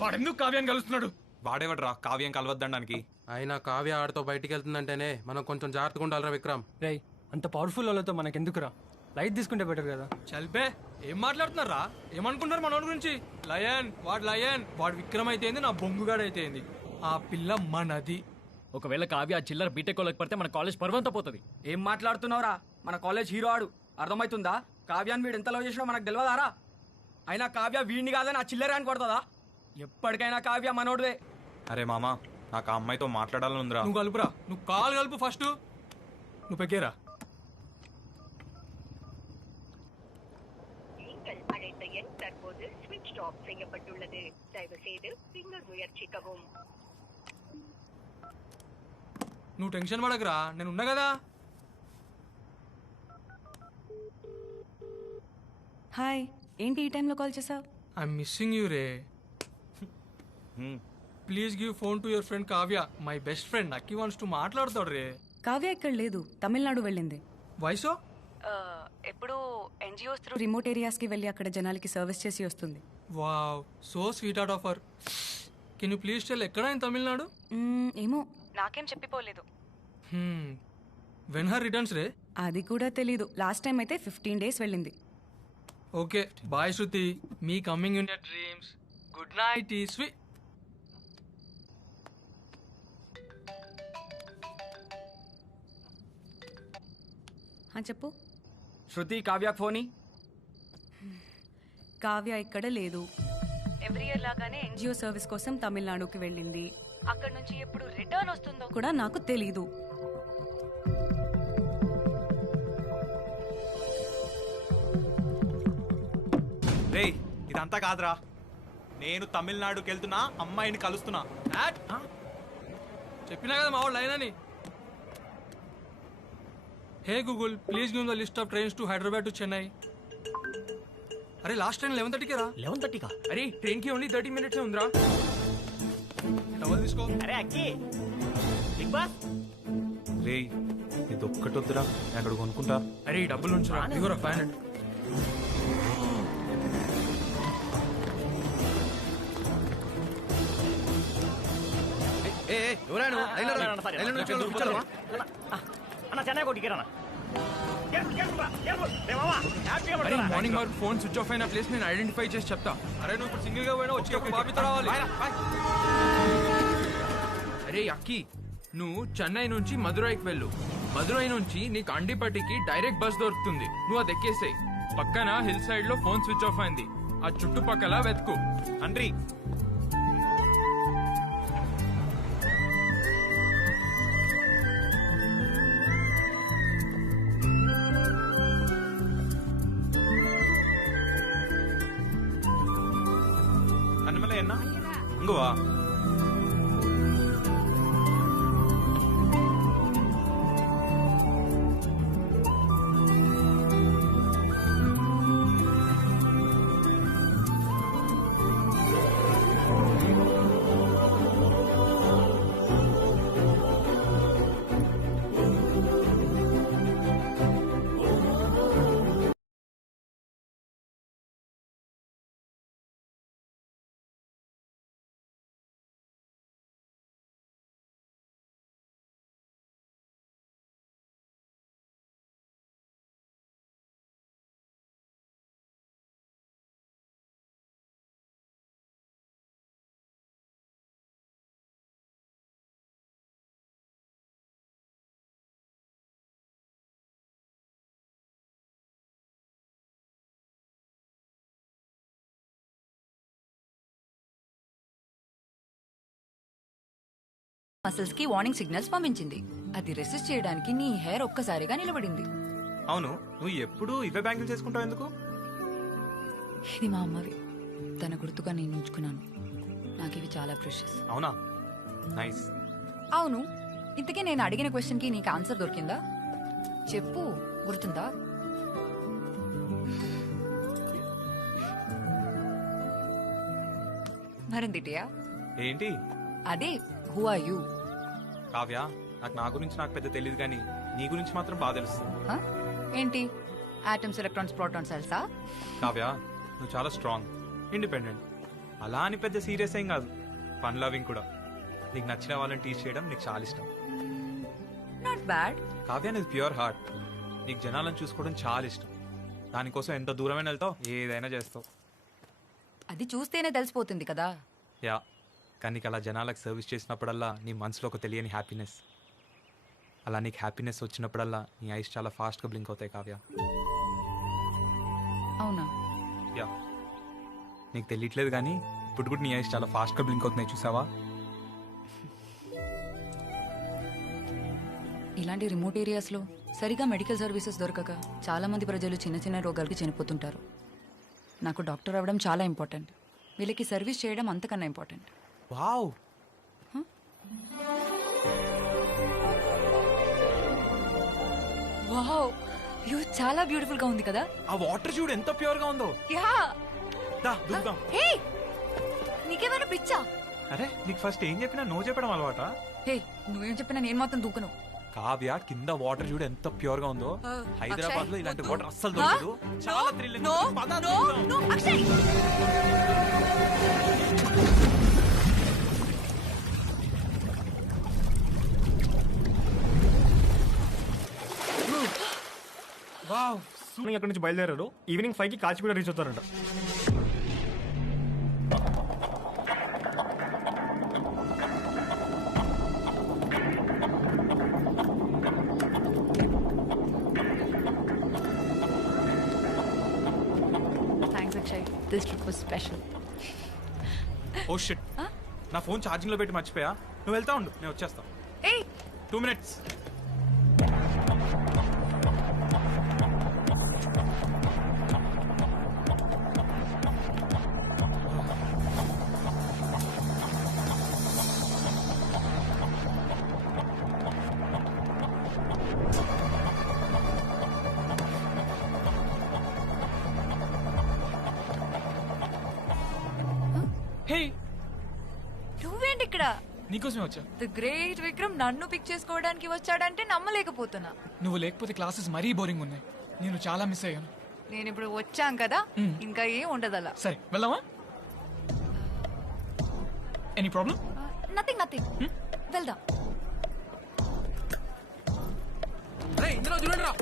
వాడెందుకు కావ్యాన్ని కలుస్తున్నాడు? వాడేవాడ్రా కావ్యం కలవద్దడానికి? అయినా కావ్య ఆడితో బయటికి వెళ్తుందంటేనే మనం కొంచెం జాగ్రత్తగా ఉండాలిరా విక్రమ్. రేయ్ అంత పవర్ఫుల్ వాళ్ళతో మనకెందుకురా? లైట్ తీసుకుంటే బెటర్ కదా. చల్పే ఏం మాట్లాడుతున్నారా? ఏమనుకుంటున్నారు మన గురించి? లయన్ వాడు విక్రమ్ అయితే నా బొంగుగాడు అయితే ఆ పిల్ల మనది. ఒకవేళ కావ్య ఆ చిల్లర బీటెక్ వాళ్ళకి పడితే మన కాలేజ్ పర్వంతా పోతుంది. ఏం మాట్లాడుతున్నావురా? మన కాలేజ్ హీరో ఆడు, అర్థమవుతుందా? కావ్యాన్ని వీడు ఎంత లవ్ చేసినా మనకు తెలియదారా? అయినా కావ్య వీడిని కాదని ఆ చిల్లర అని కొడుతుందా? ఎప్పటికైనా కావ్య మనోడువే. అరే మామా, నాకు ఆ అమ్మాయితో మాట్లాడాలని ఉందిరా. నువ్వు కలుపురా, నువ్వు కాలు కలుపు ఫస్ట్. నువ్వు పెగ్గేరా. నువ్వు టెన్షన్ పడకరా, నేను ఉన్నా కదా. హాయ్, ఏంటి ఈ టైంలో కాల్ చేసావు? I'm missing you ray. Please give phone to your friend Kavya. My best friend నక్కి వాంట్స్ టు మాట్లాడతాడు రే. కావ్య ఇక్కడ లేదు, తమిళనాడు వెళ్ళింది. వయసు ఎప్పుడు ఎన్జిఓస్ త్రూ రిమోట్ ఏరియాస్ కి వెళ్ళి అక్కడ జనాలకి సర్వీస్ చేసి వస్తుంది. Wow, so sweet heart of her. Can you please tell ఎక్కడ ఇన్ తమిళనాడు? ఏమో, నాకేం చెప్పిపోలేదు. వెన్ హర్ రిటర్న్స్ రే? అది కూడా తెలీదు. లాస్ట్ టైం అయితే 15 days వెళ్ళింది. Okay bye Shruti, me coming in your dreams. Good night ఈ స్వీట్. చెప్పు. శృతి కావ్య ఫోని. కావ్య ఇక్కడ లేదు. ఎవ్రీ ఇయర్ లాగానే ఎన్జిఓ సర్వీస్ కోసం తమిళనాడుకి వెళ్ళింది. అక్కడ నుంచి ఎప్పుడు రిటర్న్ వస్తుందో కూడా నాకు తెలీదు. రేయ్ ఇదంతా కాదురా, నేను తమిళనాడుకి వెళ్తున్నా, అమ్మాయిని కలుస్తున్నా. చెప్పినా కదా మా వాళ్ళు లైన్ అని. హే Google, please give the list of trains to Hyderabad to Chennai. అరే లాస్ట్ ట్రైన్ 11:30 రా. 11:30 అరే ట్రైన్ కి ఓన్లీ 30 minutes ఉందిరా. డబల్ తీసుకో. అరే అక్కి బిగ్ బాస్. రేయ్ ఇది ఒక్కటి వద్దురా, నేను అక్కడ కొనుక్కుంటా. అరే డబ్బులు ఉంచురా. ఇగోరా 500. మార్నింగ్ వరకు ఫోన్ స్విచ్ ఆఫ్ అయిన ప్లేస్ నేను ఐడెంటిఫై చేసి చెప్తా. అరే నువ్వు ఇప్పుడు సింగిల్ గా పోయినా వచ్చి ఒక బాబీతో రావాలి. అరే అక్కి, నువ్వు చెన్నై నుంచి మదురైకి వెళ్ళు. మదురై నుంచి నీకు అండిపట్టికి డైరెక్ట్ బస్ దొరుకుతుంది. నువ్వు అది ఎక్కేసాయి. పక్కన హిల్ సైడ్ లో ఫోన్ స్విచ్ ఆఫ్ అయింది. ఆ చుట్టుపక్కల వెతుకు. అండ్రి అన్నమల ఎన్నా ఇంగువా. మసిల్స్ కి వార్నింగ్ సిగ్నల్స్ పంపించింది. అది రెసిస్ట్ చేయడానికి నీ హెయిర్ ఒక్కసారిగా నిలబడింది. అవును, నువ్వు ఎప్పుడు ఇవే బ్యాంగిల్స్ చేసుకుంటావు ఎందుకు? ఇది మా అమ్మవి. తన గుర్తుగా నేను ఉంచుకున్నాను. నాకు ఇవి చాలా ప్రెషియస్. అవునా? నైస్. అవును, ఇంతకీ నేను అడిగిన క్వశ్చన్ కి నీకు ఆన్సర్ దొరికిందా? చెప్పు, గుర్తుందా? మరందిటియా? ఏంటి? అదే, హూ ఆర్ యూ? కావ్య, నా గురించి నాకు పెద్ద తెలియదు కానీ నీ గురించి మాత్రం బాగా తెలుస్తుంది. ఏంటి? ఆటమ్స్, ఎలక్ట్రాన్స్, ప్రోటాన్స్ తెలుసా? కావ్య, నువ్వు చాలా స్ట్రాంగ్, ఇండిపెండెంట్. అలా అని పెద్ద సీరియస్ ఏం కాదు. ఫన్ లవింగ్ కూడా. నీకు నచ్చిన వాళ్ళని టీచ్ చేయడం నీకు చాలా ఇష్టం. Not bad. కావ్య, నీది ప్యూర్ హార్ట్. నీకు జనాలను చూసుకోవడం చాలా ఇష్టం. దానికోసం ఎంత దూరమైనా వెళ్తావు, ఏదైనా చేస్తావు. అది చూస్తేనే తెలిసిపోతుంది కదా. యా, కానీ నీకు అలా జనాలకు సర్వీస్ చేసినప్పుడల్లా నీ మనసులో ఒక తెలియని హ్యాపీనెస్. అలా నీకు హ్యాపీనెస్ వచ్చినప్పుడల్లా నీ ఐస్ చాలా ఫాస్ట్గా బ్లింక్ అవుతాయి కావ్య. అవునా? యా, నీకు తెలియట్లేదు కానీ ఇప్పుడు కూడా నీ ఐస్ చాలా ఫాస్ట్గా బ్లింక్ అవుతున్నాయి, చూసావా? ఇలాంటి రిమోట్ ఏరియాస్లో సరిగా మెడికల్ సర్వీసెస్ దొరకక చాలా మంది ప్రజలు చిన్న చిన్న రోగాలకి చనిపోతుంటారు. నాకు డాక్టర్ అవ్వడం చాలా ఇంపార్టెంట్. వీళ్ళకి సర్వీస్ చేయడం అంతకన్నా ఇంపార్టెంట్. వావ్, వావ్, వ్యూ చాలా బ్యూటిఫుల్ గా ఉంది కదా. ఆ వాటర్ చూడు ఎంత ప్యూర్ గా ఉందో. యా, దా దూకుదాం. హే, నీకేమైనా పిచ్చా? అరే, నీకు ఫస్ట్ ఏం చెప్పినా నువ్వు చెప్పడం అలవాటా? హే, నువ్వేం చెప్పినా నేను మాత్రం దూకను. కావ్య, కింద వాటర్ చూడు ఎంత ప్యూర్ గా ఉందో. హైదరాబాద్ లో ఇలాంటి వాటర్ అస్సలు Huh? దొరకదు. చాలా థ్రిల్లింగ్. అక్షయ్, వావ్, మార్నింగ్ అక్కడి నుంచి బయలుదేరారు. ఈవినింగ్ 5కి కాచిగూడ రీచ్ అవుతారంట. Thanks Akshay, this trip was special. Oh shit, నా ఫోన్ ఛార్జింగ్ లో పెట్టి మర్చిపోయా. నువ్వు వెళ్తా ఉండు, నేను వచ్చేస్తా. 2 minutes. హే, నువ్వేంటి ఇక్కడ? నీకోసమే వచ్చా. ది గ్రేట్ విక్రమ్ నన్ను పిక్ చేసుకోవడానికి వచ్చాడంటే నమ్మలేకపోతున్నా. నువ్వు లేకపోతే క్లాసెస్ మరీ బోరింగ్ ఉన్నాయి. నేను చాలా మిస్ అయ్యాను. నేను ఇప్పుడు వచ్చాం కదా, ఇంకా ఏం ఉండదు అలా. సరే, వెళ్దామా? Any problem? నథింగ్ నథింగ్, వెళ్దాం. ఇందులో చూడండి రా.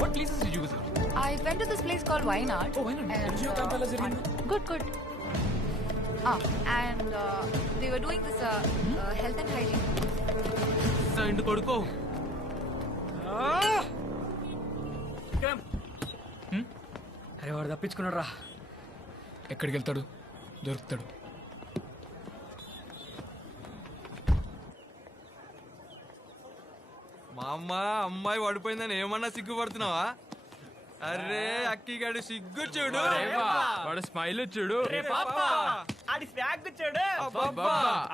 What places did you visit? I went to this place called Wayanad. Oh, Wayanad. Good, good. And they were doing this health and hygiene. ఇంటి కొడుకో. అరే, వాడు తప్పించుకున్నాడు రా. ఎక్కడికి వెళ్తాడు? దొరుకుతాడు. మా అమ్మ అమ్మాయి పడిపోయిందని ఏమన్నా సిగ్గుపడుతున్నావా? అరే అక్కిగాడు సిగ్గు చూడు, వాడు స్మైల్ చూడు,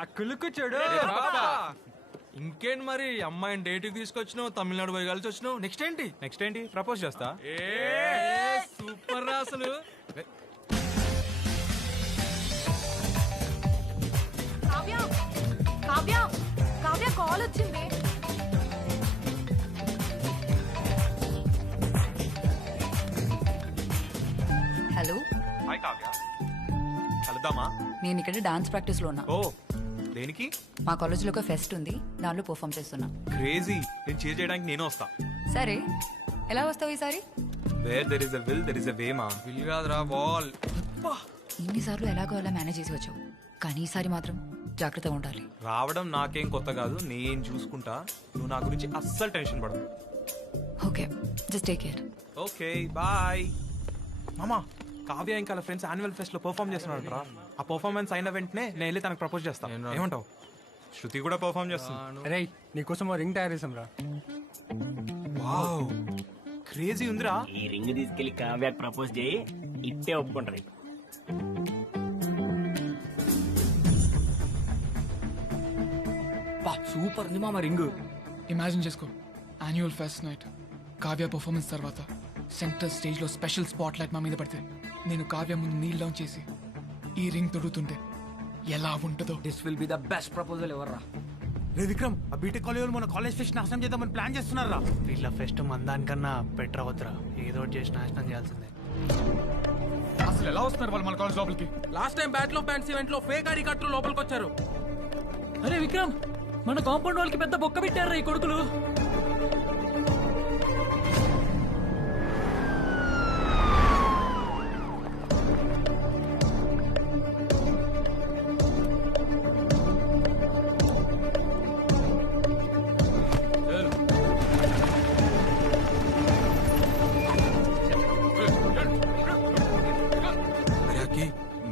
ఆ కులుకు చూడు. ఇంకేంటి మరి అమ్మాయిని డేట్కి తీసుకొచ్చినావు, తమిళనాడు పోయి కలిసి వచ్చినావు. నెక్స్ట్ ఏంటి? ప్రపోజ్ చేస్తా. సూపర్ రా అసలు. కావ్య, కావ్య, కావ్య కాల్ వచ్చింది. హలో. హాయ్ కావ్య, కలుద్దామా? నేను ఇక్కడ డాన్స్ ప్రాక్టీస్ లో ఉన్నా. ఓ, దేనికి? మా కాలేజీలో ఒక ఫెస్ట్ ఉంది, దానిలో పర్ఫామ్ చేస్తున్నా. క్రేజీ. నేను చీర్ చేయడానికి నేను వస్తా. సరే, ఎలా వస్తావు ఈసారి? Where there is a will there is a way. మా విల్ కాదురా, బాల్. ఇన్నిసార్లు ఎలాగో అలా మేనేజ్ చేసి వచ్చావు, కానీ ఈసారి మాత్రం జాగ్రత్తగా ఉండాలి. రావడం నాకేం కొత్త కాదు, నేను చూసుకుంటా. నువ్వు నా గురించి అస్సలు టెన్షన్ పడదు. Okay just take care. Okay bye. మామా కావ్య ఇంకా ఫ్రెండ్స్ యాన్యువల్ ఫెస్ట్ లో పర్ఫామ్ చేస్తున్నారంటరా. ఆ పర్ఫార్మెన్స్ అయిన వెంటనే నేను వెళ్ళి తనకు ప్రపోజ్ చేస్తాను. ఏమంటావు? శృతి కూడా పర్ఫామ్ చేస్తుంది. అరే నీకోసం రింగ్ తయారు చేసాం రా. వావ్ క్రేజీ ఉందిరా. ఈ రింగ్ తీసుకెళ్లి కావ్యాకి ప్రపోజ్ చేయి, ఇట్టే ఒప్పుకుంటారు. సూపర్ ఉంది మామ రింగ్. ఇమాజిన్ చేసుకో, annual pest night Kavya performance తర్వాత సెంటర్ స్టేజ్ లో స్పెషల్ స్పాట్ లైట్ మా మీద పడితే నేను కావ్య ముందు నీల్ డౌన్ చేసి ఈ రింగ్ తొడుగుతుంటే ఎలా ఉంటుందో. This will be the best proposal ఎవర్రా. రే విక్రమ్, ఆ బీటెక్ కాలేజ్ మన కాలేజ్ ఫెస్ట్ నాశనం చేద్దామని ప్లాన్ చేస్తున్నారా? వీళ్ళ ఫెస్ట్ మందానికన్నా బెటర్ అవద్దురా. ఏదో ఒకటి చేసి నాశనం చేయాల్సిందే. అసలు ఎలా వస్తున్నారు వాళ్ళు మన కాలేజ్ లోపలికి? Last time battle of wands event లో ఫేక్ ఐడి కార్డులు లోపలికి వచ్చారు. అరే విక్రమ్, మన కాంపౌండ్ వాళ్ళకి పెద్ద బొక్క పెట్టారా ఈ కొడుకులు.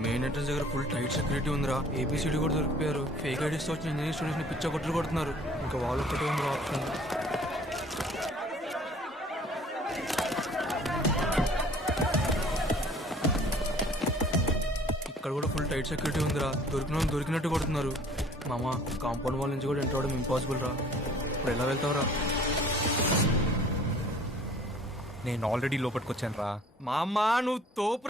మెయిన్ ఎంట్రన్స్ దగ్గర ఫుల్ టైట్ సెక్యూరిటీ ఉందిరా. ఏబిసిడి కూడా దొరికిపోయారు. ఫేక్ ఐడీస్ వచ్చిన ఇంజనీరింగ్ స్టూడెంట్స్ ని పిచ్చ కొట్టులు కొడుతున్నారు. ఇంకా వాళ్ళు ఒక్కటే ఉంది ఆప్షన్. ఇక్కడ కూడా ఫుల్ టైట్ సెక్యూరిటీ ఉందిరా. దొరికినట్టు కొడుతున్నారు. మామ కాంపౌండ్ వాల్ నుంచి కూడా ఎంటర్ అవడం ఇంపాసిబుల్ రా. ఇప్పుడు ఎలా వెళ్తావురా? నేను ఆల్రెడీ లోపలికి వచ్చాను రా. మామ నువ్వు తోపు.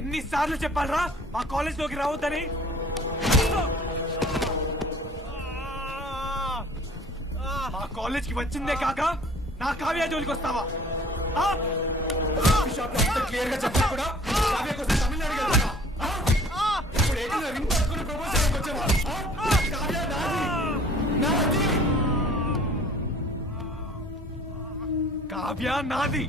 ఎన్నిసార్లు చెప్పాలరా మా కాలేజ్ లోకి రావద్దని? మా కాలేజ్ కి వచ్చిందే కాక నా కావ్య జోలికి వస్తావా? క్లియర్ గా చెప్పా కూడా కావ్య కోసం తమిళనాడు వెళ్తావా? ఇప్పుడు ఏదైనా రింగ్ పట్టుకుని ప్రపోజ్ చేయడానికి వచ్చావా? కావ్య నాది. కావ్య నాది.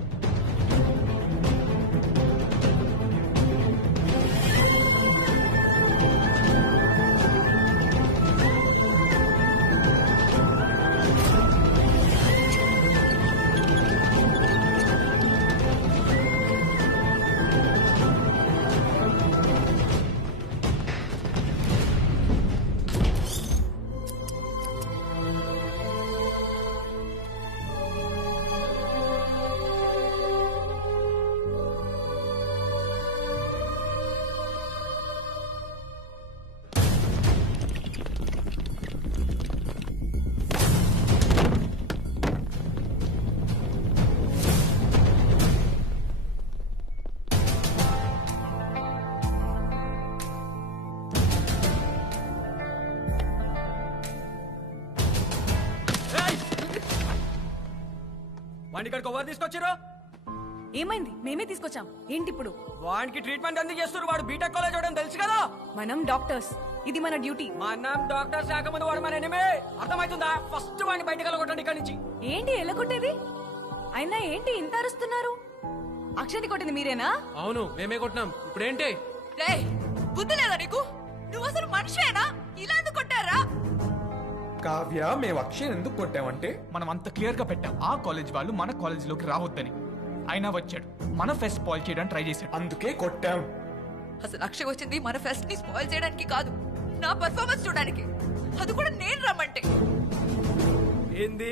వాడిని ఇక్కడికి ఎవరు తీసుకొచ్చారు? ఏమైంది? మేమే తీసుకొచ్చాం. ఏంటి ఇప్పుడు? వాడికి ట్రీట్మెంట్ ఎందుకు చేస్తారు? వాడు బీటెక్ కాలేజ్ వాడని తెలుసు కదా. మనం డాక్టర్స్, ఇది మన డ్యూటీ. మనం డాక్టర్స్ రాకముందు వాడు మన ఎనిమే. అర్థమవుతుందా? ఫస్ట్ వాడిని బయటకు వెళ్ళగొట్టండి ఇక్కడి నుంచి. ఏంటి ఎలగొట్టేది? అయినా ఏంటి ఇంత అరుస్తున్నారు? అక్షయని కొట్టింది మీరేనా? అవును మేమే కొట్టినాం. ఇప్పుడేంటి? బుద్ధి లేదా నీకు? నువ్వు అసలు మనిషేనా? ఇలా ఎందుకు కొట్టారా? కావ్య మేము అక్షయ్ ఎందుకు కొట్టామంటే మనం అంత క్లియర్ గా పెట్టాం ఆ కాలేజ్ వాళ్ళు మన కాలేజ్ లోకి రావద్దని. అయినా వచ్చాడు, మన ఫెస్ట్ స్పాయిల్ చేయడానికి ట్రై చేశాడు, అందుకే కొట్టాం. అసలు అక్షయ్ వచ్చింది మన ఫెస్ట్ ని స్పాయిల్ చేయడానికి కాదు, నా పర్ఫార్మెన్స్ చూడడానికి. అది కూడా నేను రమ్మంటే. ఏంది?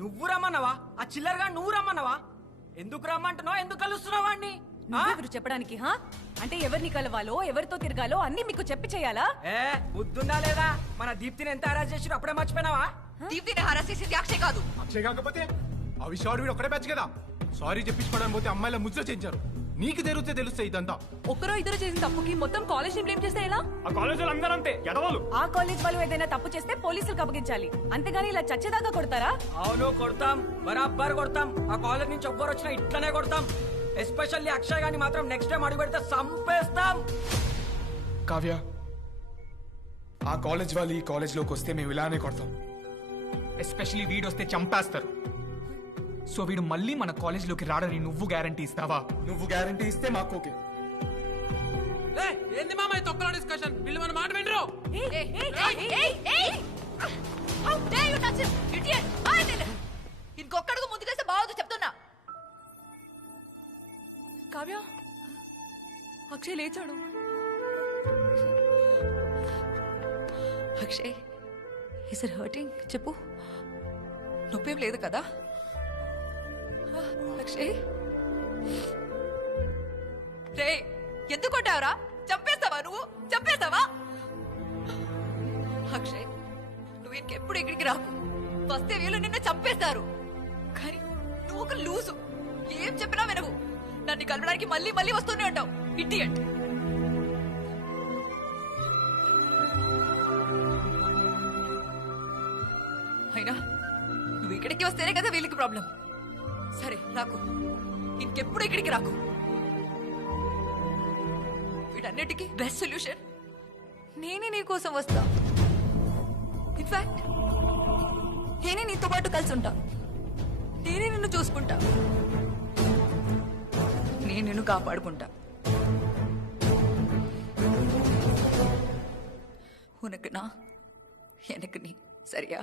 నువ్వు రమ్మన్నావా? ఆ చిల్లరగా నువ్వు రమ్మన్నావా? ఎందుకు రమ్మంటున్నావు? ఎందుకు కలుస్తున్నావు వాడిని? నువ్వెవరు చెప్పడానికి? హా? అంటే ఎవరిని కలవాలో ఎవరితో తిరగాలో అన్ని మీకు చెప్పి చేయాలా? ఏ బుద్ధుందా లేదా? మన దీప్తిని ఎంత హరాజ్ చేసి అప్పుడే మర్చిపోయినావా? దీప్తిని హరాస్ చేసింది అక్షయ్ కాదు. అక్షయ్ కాకపోతే అవి షార్ట్ వీడు ఒక్కడే బ్యాచ్ కదా. సారీ చెప్పించుకోవడానికి పోతే అమ్మాయిల ముద్ర చేయించారు. నీకు తెరిస్తే తెలుస్తాయి ఇదంతా. ఒక్కరో ఇద్దరు చేసిన తప్పుకి మొత్తం కాలేజ్ ని బ్లేమ్ చేస్తే ఎలా? ఆ కాలేజ్ వాళ్ళు అందరూ అంతే ఎడవాళ్ళు. ఆ కాలేజ్ వాళ్ళు ఏదైనా తప్పు చేస్తే పోలీసులకు అప్పగించాలి, అంతేగాని ఇలా చచ్చేదాకా కొడతారా? అవును కొడతాం, బరాబర్ కొడతాం. ఆ కాలేజ్ నుంచి ఎవ్వరు వచ్చినా ఇట్లనే కొడతాం. ఎస్పెషల్లీ అక్షయ్ గాని మాత్రం నెక్స్ట్ టైం అడుగు పెడితే సంపేస్తాం. కావ్య, ఆ కాలేజ్ వాళ్ళు ఈ కాలేజ్లోకి వస్తే మేము ఇలానే కొడతాం. ఎస్పెషలీ వీడు వస్తే చంపేస్తారు. సో వీడు మళ్ళీ మన కాలేజ్లోకి రాడని నువ్వు గ్యారంటీ ఇస్తావా? నువ్వు గ్యారంటీ ఇస్తే మాకు ఓకే. ఏంది మామ ఈ తొక్కలో డిస్కషన్? వీళ్ళు మన మాట వినరు. ఇంకొక్కడికి ముందుకేస్తే బాగోదు చెప్తున్నా. కావ్య, అక్షయ్ లేచాడు. Akshay, is it hurting? చెప్పు, నొప్పేం లేదు కదా? అక్షయ్, రే ఎందుకు కొట్టావురా? చంపేస్తావా నువ్వు? చంపేస్తావా? అక్షయ్, నువ్వు ఇంకెప్పుడు ఇక్కడికి రాకు. వస్తే వీళ్ళు నిన్ను చంపేస్తారు. కానీ నువ్వు ఒక లూజు, ఏం చెప్పినా వినవు. నన్ను కలవడానికి మళ్ళీ మళ్ళీ వస్తూనే ఉంటావు. ఇడియట్. అయినా నువ్వు ఇక్కడికి వస్తేనే కదా వీళ్ళకి ప్రాబ్లం. సరే రాకు, ఇంకెప్పుడు ఇక్కడికి రాకు. వీటన్నిటికీ బెస్ట్ సొల్యూషన్ నేనే నీ కోసం వస్తా. ఇన్ఫాక్ట్ నేనే నీతో పాటు కలిసి ఉంటా. నేనే నిన్ను చూసుకుంటా. నేను నిన్ను కాపాడుకుంటా. ఉనకు నా ఎనకు నీ. సరియా?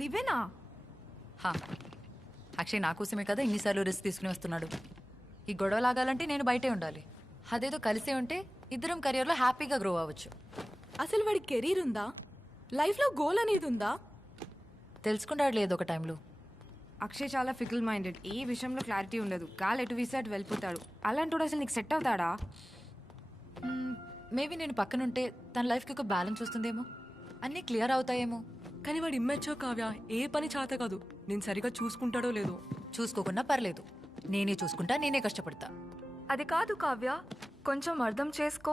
దివ్యనా? అక్షయ్ నా కోసమే కదా ఇన్నిసార్లు రిస్క్ తీసుకుని వస్తున్నాడు. ఈ గొడవ లాగాలంటే నేను బయటే ఉండాలి. అదేదో కలిసే ఉంటే ఇద్దరం కెరియర్లో హ్యాపీగా గ్రో అవ్వచ్చు. అసలు వాడి కెరీర్ ఉందా? లైఫ్లో గోల్ అనేది ఉందా? తెలుసుకుంటాడు లేదు ఒక టైంలో. అక్షయ్ చాలా ఫికిల్ మైండెడ్. ఏ విషయంలో క్లారిటీ ఉండదు. గాలి ఎటు వీసాడు వెళ్ళిపోతాడు. అలాంటి అసలు నీకు సెట్ అవుతాడా? మేబీ నేను పక్కనుంటే తన లైఫ్కి ఒక బ్యాలెన్స్ వస్తుందేమో, అన్నీ క్లియర్ అవుతాయేమో. కానీ వాడు ఇమ్మెచ్చో కావ్య, ఏ పని చేత కాదు. నేను సరిగా చూసుకుంటాడో లేదో. చూసుకోకుండా పర్లేదు, నేనే చూసుకుంటా, నేనే కష్టపడతా. అది కాదు కావ్య, కొంచెం అర్థం చేసుకో.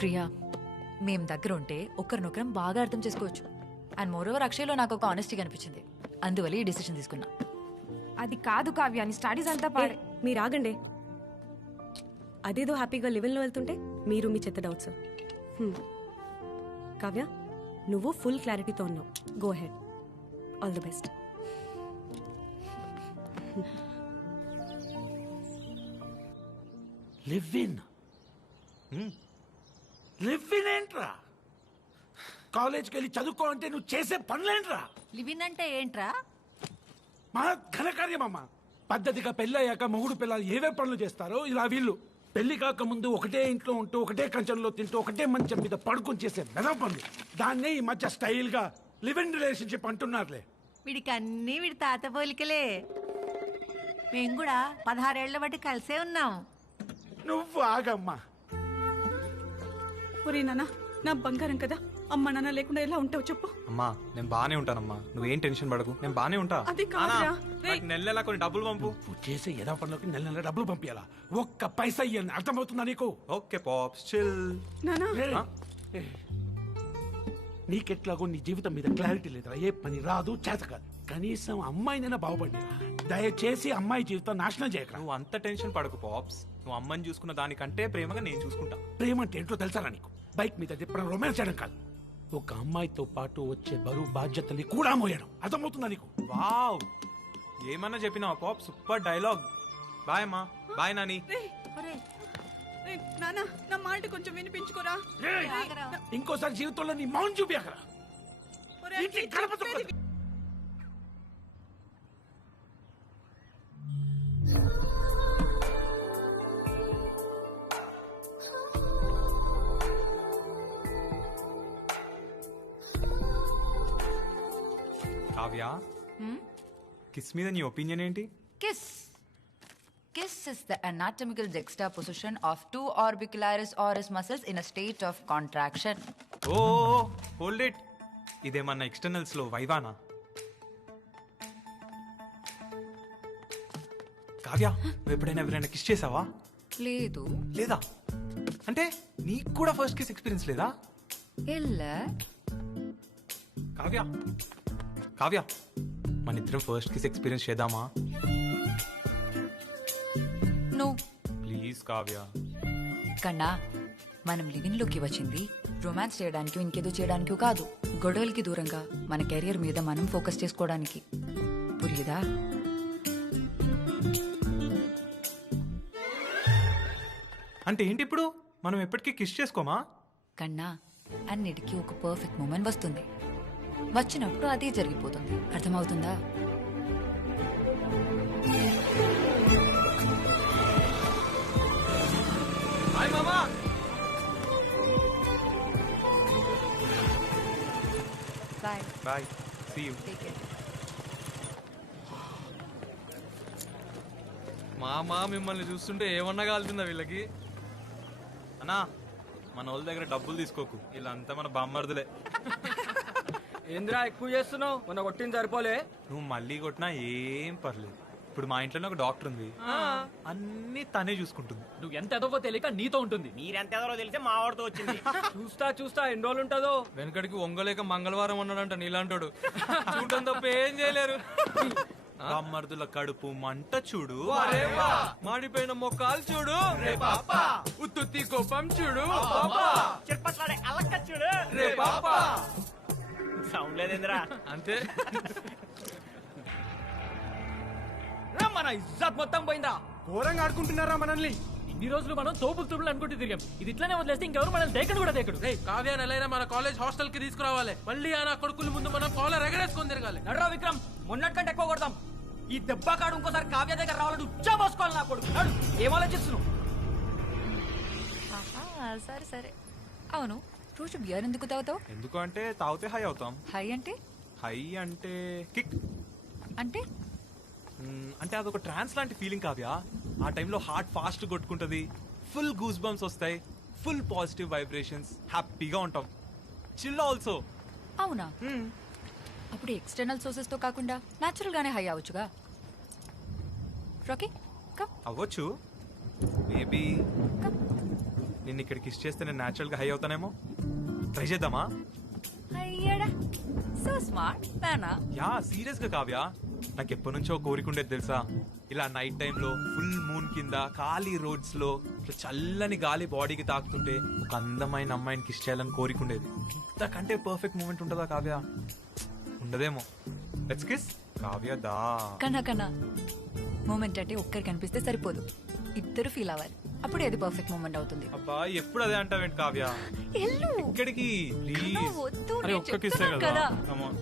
ప్రియా, మేం దగ్గర ఉంటే ఒకరినొకరం బాగా అర్థం చేసుకోవచ్చు. అండ్ మోరోవర్ అక్షయ్లో నాకు ఒక ఆనెస్టీ కనిపించింది. అందువల్ల ఈ డిసిషన్ తీసుకున్నా. అది కాదు కావ్య, నీ స్టడీస్ అంతా పాడే. మీరు ఆగండి. అదేదో హ్యాపీగా లెవెల్లో వెళ్తుంటే మీరు మీ చెత్త డౌట్స్. కావ్య, నువ్వు ఫుల్ క్లారిటీతో ఉన్నావు. Go head. All the best. Live in ఏంట్రా? కాలేజ్కి వెళ్ళి చదువుకో అంటే నువ్వు చేసే పనులేంట్రా? లివిన్ అంటే ఏంట్రా? మా ఘనకార్యమమ్మా. పద్ధతిగా పెళ్ళయ్యాక మొగుడు పిల్లలు ఏవే పనులు చేస్తారో ఇలా వీళ్ళు పెళ్లి కాక ముందు ఒకటే ఇంట్లో ఉంటూ ఒకటే కంచెంలో తింటూ ఒకటే మంచం మీద పడుకొని చేసే మెదవ పనులు. దాన్నే ఈ మధ్య స్టైల్ గా లివ్ ఇన్ రిలేషన్షిప్ అంటున్నారులే. వీడికి అన్ని వీడి తాత పోలికలే. మేము కూడా 16 ఏళ్ల బట్టి కలిసే ఉన్నాం. నువ్వు ఆగమ్మా. ఒరే నాన్న, నా బంగారం కదా, అమ్మ నాన్న లేకుండా ఎలా ఉంటావు చెప్పు. అమ్మా నేను బానే ఉంటానమ్మా, నువ్వేం టెన్షన్ పడకు, నేను బానే ఉంటా. అది కాదురా. నెల కొన్ని డబ్బులు పంపు. నువ్వు చేసే ఏదో పనులకి నెల నెల డబ్బులు పంపించాలా? ఒక్క పైసా ఇయ్యని అర్థమవుతుందా నీకు? Okay pops, chill. నానా, నీకెట్లాగో నీ జీవితం మీద క్లారిటీ లేదురా. ఏ పని రాదు, చేత కాదు. కనీసం అమ్మాయినైనా బాగుపడి. దయచేసి అమ్మాయి జీవితం నాశనం చేయక. నువ్వు అంత టెన్షన్ పడకు పాప్స్. నువ్వు అమ్మని చూసుకున్న దానికంటే ప్రేమగా నేను చూసుకుంటా. ప్రేమ అంటే ఏంటో తెలుసారా నీకు? బైక్ మీద తిప్పడం, రొమాన్స్ చేయడం కాదు. ఒక అమ్మాయితో పాటు వచ్చే బరువు బాధ్యతల్ని కూడా మోయడం. అర్థమవుతుందా నీకు? వావ్, ఏమన్నా చెప్పినావా పాప్? Super dialogue. బాయ్ అమ్మా. బాయ్ నాని. నానా, నా మాట కొంచెం వినిపించుకోరా. ఇంకోసారి జీవితంలో నీ మౌన్ చూపియకరా. కావ్య కిస్ మీద నీ ఒపీనియన్ ఏంటి? Kiss. Kiss is the anatomical juxtaposition of two orbicularis oris muscles in a state of contraction. Oh hold it. ఇదేమన్నా ఎక్స్టర్నల్స్ లో వైవానా? కావ్య నువ్వు ఎప్పుడైనా ఎవరైనా కిస్ చేసావా? లేదు. లేదా అంటే నీకు కూడా ఫస్ట్ కిస్ ఎక్స్పీరియన్స్ లేదా? ಇಲ್ಲ. కావ్య కావ్య మన ఇద్దరం ఫస్ట్ కిస్ ఎక్స్పీరియన్స్ చేద్దామా? No. ప్లీజ్ కావ్య. కన్నా మనం లివింగ్ లోకి వచ్చింది రొమాన్స్ చేయడానికి ఇంకేదో చేయడానికి కాదు. గొడవలకి దూరంగా మన కెరియర్ మీద మనం ఫోకస్ చేసుకోవడానికి. పురియుదా? అంటే ఏంటి ఇప్పుడు మనం ఎప్పటికీ కిస్ చేసుకోమా? కన్నా అన్నిటికీ ఒక పర్ఫెక్ట్ మూమెంట్ వస్తుంది. వచ్చినప్పుడు అదే జరిగిపోతుంది. అర్థమవుతుందా? హాయ్ మామా. Bye. Bye. See you. Take care. మామా మిమ్మల్ని చూస్తుంటే ఏమన్నా కాలుతుందా వీళ్ళకి? అన్నా మన వాళ్ళ దగ్గర డబ్బులు తీసుకోకు, వీళ్ళంతా మన బామ్మర్దులే. ఏంద్రా ఎక్కువ చేస్తున్నావు? మొన్న కొట్టింది సరిపోలే. నువ్వు మళ్ళీ కొట్టినా ఏం పర్లేదు. ఇప్పుడు మా ఇంట్లోనే ఒక డాక్టర్ ఉంది, అన్ని తనే చూసుకుంటుంది. నువ్వు ఎంత ఎదవో తెలియక నీతో ఉంటుంది. మీరెంత ఎదరో తెలిస్తే మా వాడితో వచ్చింది. చూస్తా ఎన్ని రోజులు ఉంటుందో. వెనకడికి వంగలేక మంగళవారం ఉన్నాడంట నీలాంటోడు. చూడటం తప్ప ఏం చేయలేరు. బామ్మర్దుల కడుపు మంట చూడు, మాడిపోయిన మొక్కలు చూడు, ఉత్తుత్తి కోపం చూడు, చిర్పట్లాడే అలక్క చూడు, రే పాపా సౌండ్ లేదేంద్రా. అంతే. మన ఇజ్జత్ మొత్తం పోయిందా? ఘోరంగా ఆడుకుంటున్నారా మనల్ని? ఇన్ని రోజులు మనం తోపులు తుప్పులు అనుకుంటూ తిరిగాం. ఇది ఇట్లానే వదిలేస్తే ఇంకెవరు మనల్ని దేకడు కూడా దేకడు. కావ్య నెలైనా మన కాలేజ్ హాస్టల్ కి తీసుకురావాలి. మళ్ళీ ఆ కొడుకుల ముందు మనం కాలర్ ఎగరేసుకొని తిరగాలి. నడరా విక్రమ్, మొన్నటికంటే ఎక్కువ కొడదాం. ఈ దెబ్బ కాడు ఇంకోసారి కావ్య దగ్గర రావాలని ఉచ్చా పోసుకోవాలి నా కొడుకు. నడు, ఏం ఆలోచిస్తున్నావు? సరే సరే. అవును రోజు బియర్ ఎందుకు తాగుతావు? ఎందుకు అంటే తాగితే హై అవుతాం. హై అంటే? హై అంటే కిక్ అంటే అంటే అదొక ట్రాన్స్ లాంటి ఫీలింగ్ కావ్య. ఆ టైంలో హార్ట్ ఫాస్ట్ కొట్టుకుంటది, ఫుల్ గూస్ బంప్స్ వస్తాయి, ఫుల్ పాజిటివ్ వైబ్రేషన్స్, హ్యాపీగా ఉంటాం. Chill also. అవునా? అప్పుడు ఎక్స్టర్నల్ సోర్సెస్ తో కాకుండా న్యాచురల్ గానే హై అవ్వచ్చుగా. Rocky come. అవ్వచ్చు. మేబీ నిన్ను ఇక్కడ కిస్ చేస్తే నేను న్యాచురల్ గా హై అవుతానేమో. ట్రై చేద్దామా? అయ్యడా సో స్మార్ట్ నానా. యా సీరియస్ గా కావ్య, నాకు ఎప్పటి నుంచో కోరిక ఉండేది తెలుసా, ఇలా నైట్ టైంలో ఫుల్ మూన్ కింద ఖాళీ రోడ్స్ లో ఇట్లా చల్లని గాలి బాడీకి తాకుతుంటే ఒక అందమైన అమ్మాయిని కిస్ చేయాలని కోరిక ఉండేది. ఇంతకంటే పర్ఫెక్ట్ మూమెంట్ ఉంటుందా కావ్య? ఉండదేమో. లెట్స్ కిస్ కావ్య దా. కన్నా మూమెంట్ అంటే ఒక్కరికి కనిపిస్తే సరిపోదు, ఇద్దరు ఫీల్ అవ్వాలి. అప్పుడు ఏది పర్ఫెక్ట్ మూమెంట్ అవుతుంది. అబ్బా ఎప్పుడు అదే అంటావేంటి కావ్య? ఇక్కడికి ప్లీజ్. అరే ఒక్క కిస్ కదా. Come on.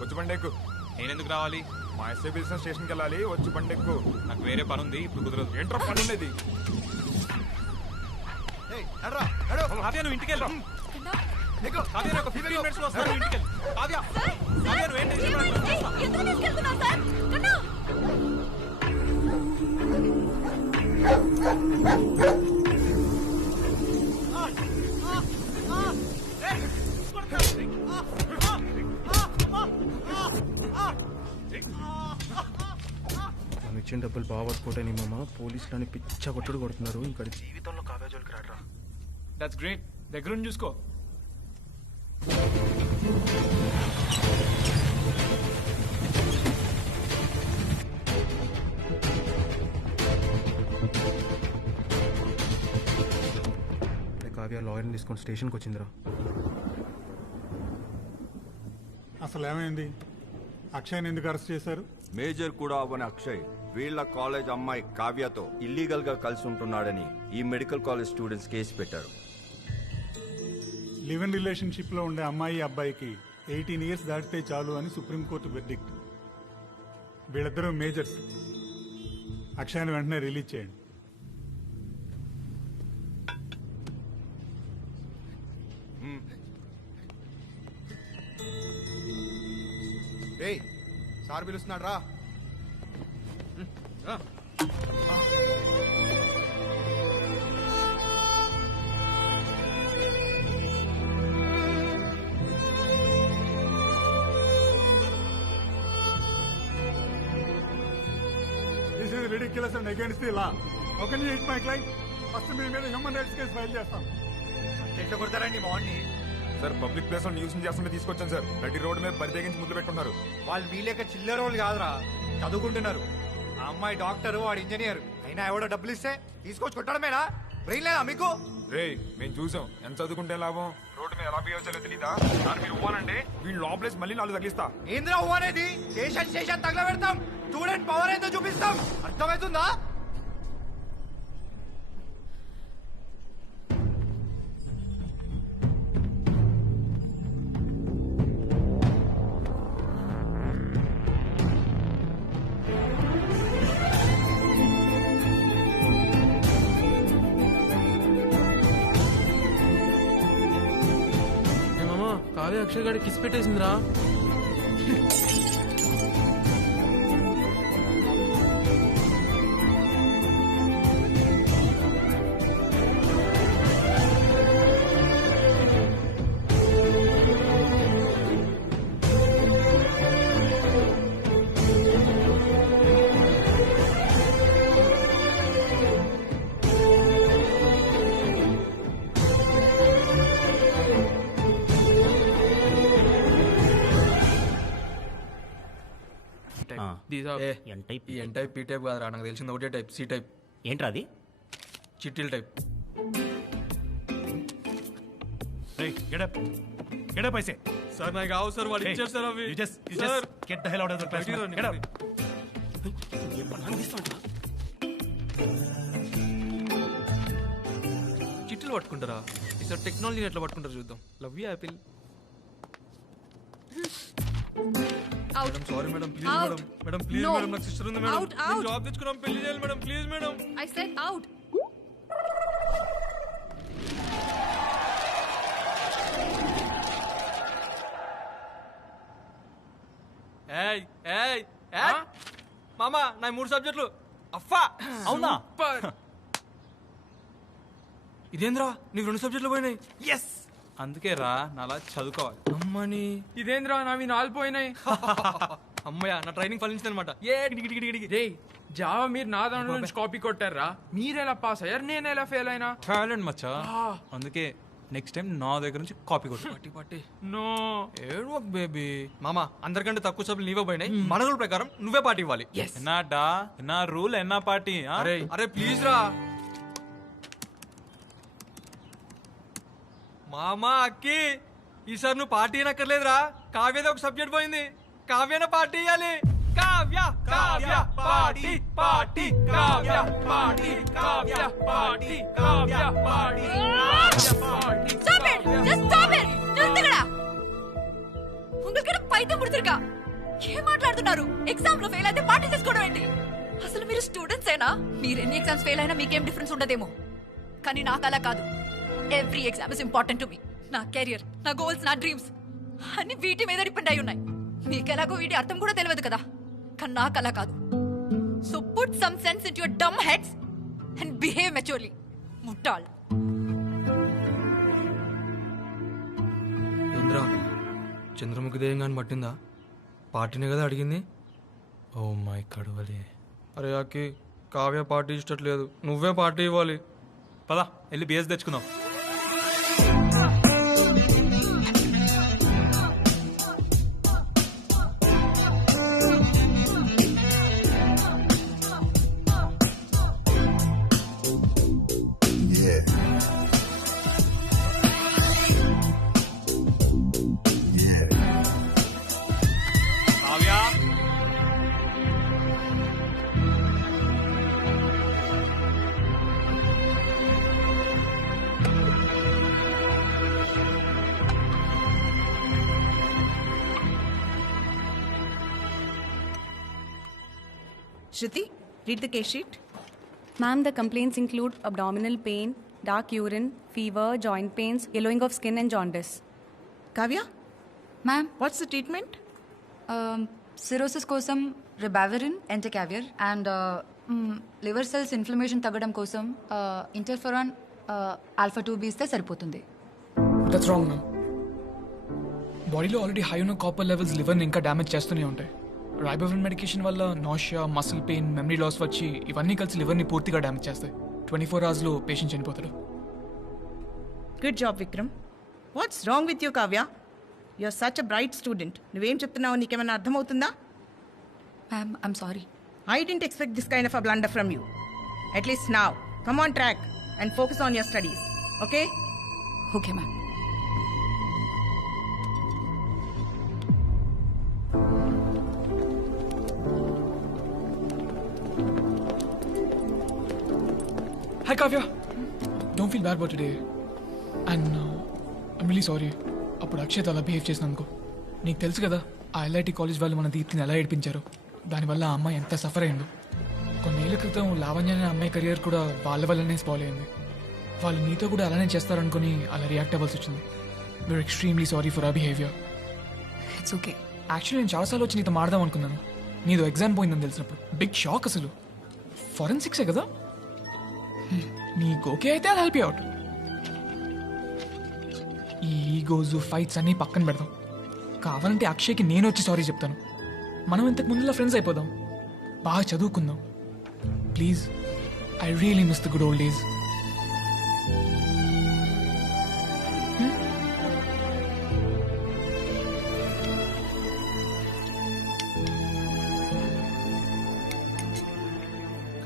వచ్చి బండెక్కు. నేనెందుకు రావాలి? మా ఎస్ఐ పిలిచిన స్టేషన్కి వెళ్ళాలి. వచ్చి బండెక్కు. నాకు వేరే పని ఉంది, ఇప్పుడు కుదరదు. ఏంట్రా పని ఉండేది? కావ్య నువ్వు ఇంటికి వెళ్ళు. కావ్య ఒక 15 minutes లో వస్తాను, ఇంటికి వెళ్ళు. కావ్య కావ్య నువ్వు ఏంటి ఎందుకు తీసుకెళ్తున్నావు సార్? కన్నా మనం ఇచ్చిన డబ్బులు బాగా పట్టుకోవటాని మామ పోలీసులని పిచ్చ కొట్టుడు కొడుతున్నారు. ఇంకా జీవితంలో కావ్యాజోలికి రాడరా. That's great. దగ్గరుండి చూసుకో. కావ్య లాయర్ని తీసుకొని స్టేషన్కి వచ్చిందిరా. అసలు ఏమైంది? అక్షయ్ని ఎందుకు అరెస్ట్ చేశారు? మేజర్ కూడా అవ్వని అక్షయ్ వీళ్ళ కాలేజ్ అమ్మాయి కావ్యతో ఇల్లీగల్ గా కలిసి ఉంటున్నాడని ఈ మెడికల్ కాలేజ్ స్టూడెంట్స్ కేసు పెట్టారు. లివ్ ఇన్ రిలేషన్షిప్ లో ఉండే అమ్మాయి అబ్బాయికి 18 years దాటితే చాలు అని సుప్రీంకోర్టు వెర్డిక్ట్. వీళ్ళిద్దరూ మేజర్స్. అక్షయ్ని వెంటనే రిలీజ్ చేయండి. ఏయ్ సార్ పిలుస్తున్నాడు రా. This is ridiculous and against the law. How can you hit my client? First మీ మీద హ్యూమన్ రైట్స్ కేసు ఫైల్ చేస్తాం. ఎట్లా కొడతారండి మార్ని? సార్ పబ్లిక్ ప్లేస్ లో న్యూస్ చేస్తుంటే తీసుకొచ్చాను సార్. నడి రోడ్డు మీద బరితెగించి ముద్దు పెట్టుకున్నారు. వాళ్ళు వీలేక చిల్లర వాళ్ళు కాదురా, చదువుకుంటున్నారు. ఆ అమ్మాయి డాక్టర్, వాడు ఇంజనీర్. అయినా ఎవడో డబ్బులు ఇస్తే తీసుకొచ్చి కొట్టడమేనా? బ్రెయిన్ లేదా మీకు? రే మేము చూసాం, ఎంత చదువుకుంటే లాభం. రోడ్డు మీద ఎలా బిహేవ్ చేయాలో తెలీదా? దాన్ని మీరు ఇవ్వాలంటే వీళ్ళు లోపలేసి మళ్ళీ 4 తగిలిస్తా. ఏంద్రా ఊ అనేది? స్టేషన్ తగల పెడతాం. స్టూడెంట్ పవర్ ఏందో చూపిస్తాం. అర్థమవుతుందా? కావ్య అక్షయ్ గారికి కిస్ పెట్టేసిందిరా. ఎన్ టైప్ పీ టైప్ కాదురా, నాకు తెలిసింది ఒకటే టైప్, సి టైప్. ఏంట్రా అది? చిట్టీల టైప్. సార్ నాకు కావు సార్, వాళ్ళు ఇచ్చారు సార్ అవి. చిట్టీలు పట్టుకుంటారా? ఈసారి టెక్నాలజీని ఎట్లా పట్టుకుంటారు చూద్దాం. Love you Apple. Madam sorry madam, please madam. Madam please madam, నాకు సిస్టర్ ఉంది మేడం. జాబ్ తెచ్చుకున్నాం, పెళ్లి చేయాలి madam, please madam. I said out. ఏయ్ ఏయ్ ఏయ్ మామా, నా 3 సబ్జెక్టులు అఫ్ఫా. అవునా? ఇదేంద్రా నీకు 2 సబ్జెక్టులు పోయినాయి? ఎస్, అందుకే రా నాలా చదువుకోవాలి. అమ్మని ఇదేంద్రా నావి 4 పోయినాయి. అమ్మయ్య, నా ట్రైనింగ్ ఫలించింది అనమాట. రే జావా మీరు నా దాంట్లో నుంచి కాపీ కొట్టారా? మీరెలా పాస్ అయ్యారు, నేను ఎలా ఫెయిల్ అయినా? టాలెంట్ మచ్చా, అందుకే నెక్స్ట్ టైం నా దగ్గర నుంచి కాపీ కొట్టు. పట్టి నో ఏడు బేబీ. మామా, అందరికంటే తక్కువ సభ్యులు నీవే పోయినాయి. మన రూల్ ప్రకారం నువ్వే పార్టీ ఇవ్వాలి. ఎన్నాడా ఎన్నా రూల్ ఎన్నా పార్టీ? అరే అరే ప్లీజ్ రా మామా. అక్కి ఈసారి నువ్వు పార్టీ అనక్కర్లేదురా. కావ్యది ఒక సబ్జెక్ట్ పోయింది, కావ్యన పార్టీ ఇవ్వాలి. Kavya Kavya party party Kavya party Kavya party Kavya party. Stop it! Just stop it! నిరుతగడా! உங்களுக்கு పైతో పుడుతురుగా ఏం మాట్లాడుతున్నారు? ఎగ్జామ్ లో ఫెయిల్ అయితే పార్టీ చేసుకోవడం ఏంటి? అసలు మీరు స్టూడెంట్స్ ఏనా? మీరు ఎన్ని ఎగ్జామ్స్ ఫెయిల్ అయినా మీకేం డిఫరెన్స్ ఉండదేమో, కానీ నాకు అలా కాదు. Every exam is important to me. నా కెరియర్, నా గోల్స్, నా డ్రీమ్స్ అన్ని వీటి మీద డిపెండ్ అయి ఉన్నాయి. మీకెలాగో వీటి అర్థం కూడా తెలియదు కదా, కానీ నాకు అలా కాదు. So put some sense in your dumb heads and behave maturely. ముట్టాల్. ఏంద్రా చంద్రముఖి దేయం కానీ పట్టిందా? పార్టీనే కదా అడిగింది. ఓ మై కడువలే. అరే అక్కి, కావ్య పార్టీ ఇష్టట్లేదు, నువ్వే పార్టీ ఇవ్వాలి. పదా వెళ్ళి బిఎస్ తెచ్చుకుందాం. Shruti, read the case sheet. Ma'am, the complaints include abdominal pain, dark urine, fever, joint pains, yellowing of skin and jaundice. Kavya? Ma'am? What's the treatment? Cirrhosis కోసం ribavirin entecavir and liver cells inflammation తగ్గడం కోసం interferon alpha 2B ఇస్తే సరిపోతుంది. That's wrong ma'am. బాడీలో already high ఉన్న copper levels లివర్ని ఇంకా damage చేస్తూనే ఉంటాయి. రైబోఫ్రిన్ మెడికేషన్ వల్ల nausea, muscle pain, memory loss వచ్చి ఇవన్నీ కలిసి లివర్ని పూర్తిగా డ్యామేజ్ చేస్తాయి. 24 hours పేషెంట్ చనిపోతాడు. Good job Vikram. What's wrong with you Kavya? You are such a bright student. నువ్వేం చెప్తున్నావు నీకేమైనా అర్థమవుతుందా? Ma'am I'm sorry. I didn't expect this kind of a blunder from you. At least now come on track and focus on your studies. Okay? Okay ma'am. Hi Kavya. Don't feel bad about today. And I'm really sorry. అప్పుడు అక్షయ్ అలా behave చేసినందుకు. నీకు తెలుసు కదా ఆ LIT college వాళ్ళు మన దీప్తిని ఎలా ఏడిపించారు. దానివల్ల ఆ అమ్మాయి ఎంత సఫర్ అయిందో. కొన్నేళ్ల క్రితం లావణ్య అనే అమ్మాయి కెరియర్ కూడా వాళ్ళ వల్లనే స్పాయిల్ అయింది. వాళ్ళు నీతో కూడా అలానే చేస్తారనుకుని అలా రియాక్ట్ అవ్వాల్సి వచ్చింది. We're extremely sorry for our behaviour. It's okay. Actually నేను చాలాసార్లు వచ్చి నీతో మాడదాం అనుకున్నాను. నీదో ఎగ్జామ్ పోయిందని తెలిసినప్పుడు బిగ్ షాక్. అసలు ఫోరెన్సిక్సే కదా. నీకు ఓకే అయితే అది హెల్ప్ అవుట్. ఈ ఈగోస్ ఫైట్స్ అన్నీ పక్కన పెడదాం. కావాలంటే అక్షయ్కి నేను వచ్చి సారీ చెప్తాను. మనం ఇంతకు ముందులా ఫ్రెండ్స్ అయిపోదాం. బాగా చదువుకుందాం. Please, I really miss the good old days.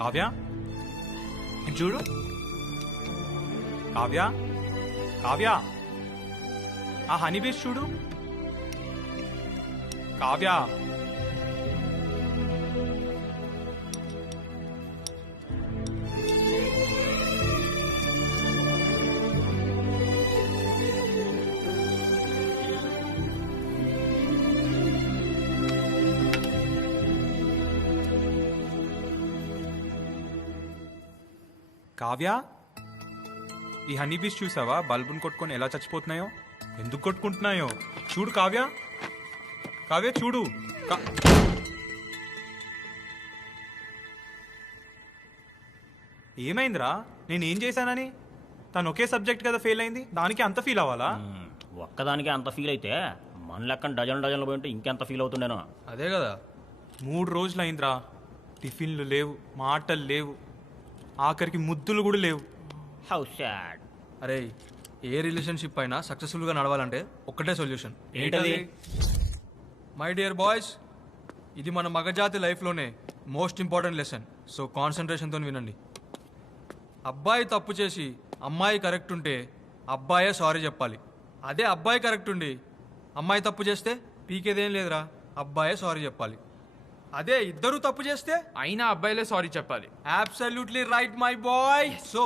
Kavya చూడు. కావ్య, కావ్య, ఆ హనీ బీచ్ చూడు. కావ్య, కావ్య, ఈ హనీ బీస్ చూసావా? బల్బుని కొట్టుకొని ఎలా చచ్చిపోతున్నాయో, ఎందుకు కొట్టుకుంటున్నాయో చూడు. కావ్య, కావ్య చూడు. ఏమైందిరా? నేనేం చేశానని? తను ఒకే సబ్జెక్ట్ కదా ఫెయిల్ అయింది, దానికి అంత ఫీల్ అవ్వాలా? ఒక్కదానికి అంత ఫీల్ అయితే మన లెక్కన డజన్లు పోయింటే ఇంకెంత ఫీల్ అవుతుండేనో. అదే కదా. 3 రోజులు అయిందిరా. టిఫిన్లు లేవు, మాటలు లేవు, ఆఖరికి ముద్దులు కూడా లేవు. How sad. అరే, ఏ రిలేషన్షిప్ అయినా సక్సెస్ఫుల్గా నడవాలంటే ఒక్కటే సొల్యూషన్. ఏంటది? మై డియర్ బాయ్స్, ఇది మన మగజాతి లైఫ్లోనే మోస్ట్ ఇంపార్టెంట్ లెసన్. సో కాన్సన్ట్రేషన్తో వినండి. అబ్బాయి తప్పు చేసి అమ్మాయి కరెక్ట్ ఉంటే అబ్బాయే సారీ చెప్పాలి. అదే అబ్బాయి కరెక్ట్ ఉండి అమ్మాయి తప్పు చేస్తే పీకేదేం లేదురా, అబ్బాయే సారీ చెప్పాలి. అదే ఇద్దరు తప్పు చేస్తే అయినా అబ్బాయిలే సారీ చెప్పాలి. Absolutely right my boy. So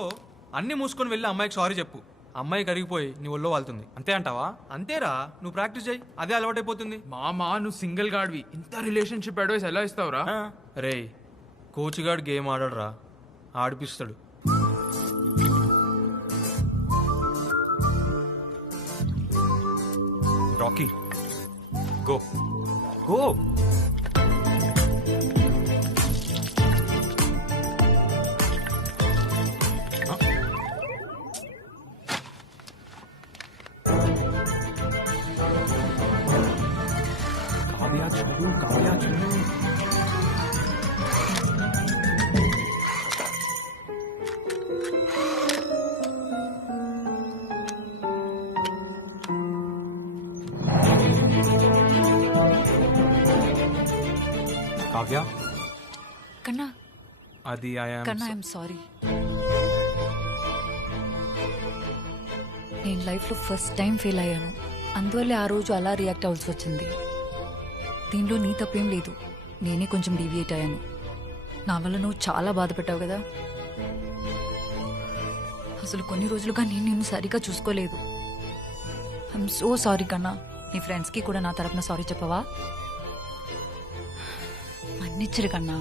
అన్ని మూసుకొని వెళ్ళి అమ్మాయికి సారీ చెప్పు. అమ్మాయి కరిగిపోయి నీ ఒళ్ళో వాళ్తుంది. అంతే అంటావా? అంతేరా, నువ్వు ప్రాక్టీస్ చేయి, అదే అలవాటైపోతుంది. మామా, నువ్వు సింగిల్ గాడివి, ఇంత రిలేషన్షిప్ అడ్వైస్ ఎలా ఇస్తావురా? రే, కోచ్ గాడు గేమ్ ఆడరా, ఆడిపిస్తాడు. Rocky, go go. కావ్య చూడు, కావ్య చూడు. కావ్య, కన్నా, అది కన్నా ఐఎమ్ సారీ. నేను లైఫ్లో ఫస్ట్ టైం ఫెయిల్ అయ్యాను. అందువల్లే ఆ రోజు అలా రియాక్ట్ అవ్వాల్సి వచ్చింది. దీనిలో నీ తప్పేం లేదు, నేనే కొంచెం డీవియేట్ అయ్యాను. నా వల్ల నువ్వు చాలా బాధపడ్డావు కదా. అసలు కొన్ని రోజులుగా నేను నిన్ను సరిగా చూసుకోలేదు. ఐఎమ్ సో సారీ కన్నా. నీ ఫ్రెండ్స్కి కూడా నా తరపున సారీ చెప్పవా? మన్నిచ్చరు కన్నా.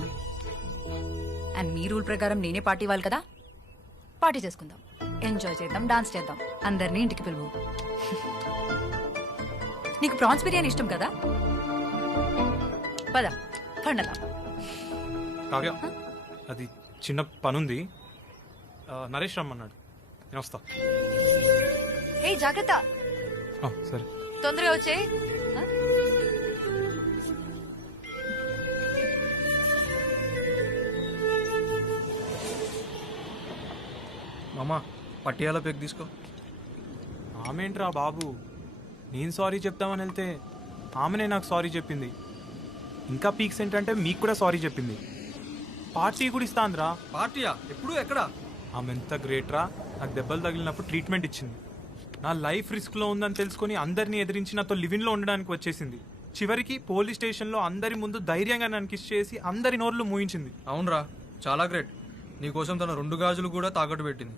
అండ్ మీ రూల్ ప్రకారం నేనే పార్టీ ఇవ్వాలి కదా. పార్టీ చేసుకుందాం, ఎంజాయ్ చేద్దాం, డాన్స్ చేద్దాం, అందరినీ ఇంటికి పిలువు. నీకు ప్రాన్స్ బిర్యానీ ఇష్టం కదా? పద పండగ. కావ్య అది చిన్న పనుంది, నరేష్ రమ్మన్నాడు, నేను వస్తా. ఏ జాగ్రత్త, సరే తొందరగా వచ్చే. మామా పట్టియాల పెగ్ తీసుకో. ఆమెంట్రా బాబు, నేను సారీ చెప్తామని వెళ్తే ఆమెనే నాకు సారీ చెప్పింది. ఇంకా పీక్స్ ఏంటంటే మీకు కూడా సారీ చెప్పింది. పార్టీ కూడా ఇస్తాందిరా. పార్టీయా? ఎప్పుడు ఎక్కడ? ఆమె ఎంత గ్రేట్ రా, నాకు దెబ్బలు తగిలినప్పుడు ట్రీట్మెంట్ ఇచ్చింది. నా లైఫ్ రిస్క్లో ఉందని తెలుసుకొని అందరినీ ఎదిరించి నాతో లివింగ్లో ఉండడానికి వచ్చేసింది. చివరికి పోలీస్ స్టేషన్లో అందరి ముందు ధైర్యంగా నన్ను కిస్ చేసి అందరి నోర్లు మూయించింది. అవునరా, చాలా గ్రేట్. నీకోసం తన 2 గాజులు కూడా తాకట్టు పెట్టింది.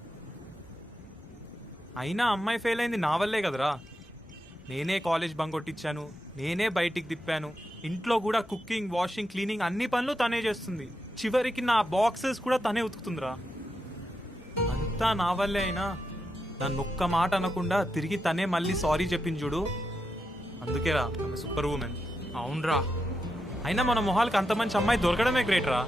అయినా అమ్మాయి ఫెయిల్ అయింది నా వల్లే కదరా. నేనే కాలేజ్ బంక్ కొట్టించాను, నేనే బయటికి తిప్పాను, ఇంట్లో కూడా కుకింగ్, వాషింగ్, క్లీనింగ్ అన్ని పనులు తనే చేస్తుంది. చివరికి నా బాక్సెస్ కూడా తనే ఉతుకుతుందిరా. అంతా నా వల్లే అయినా నన్ను ఒక్క మాట అనకుండా తిరిగి తనే మళ్ళీ సారీ చెప్పింది చూడు, అందుకేరా ఆమె సూపర్ ఉమెన్. అవునరా, అయినా మన మొహాలకు అంత మంచి అమ్మాయి దొరకడమే గ్రేట్ రా.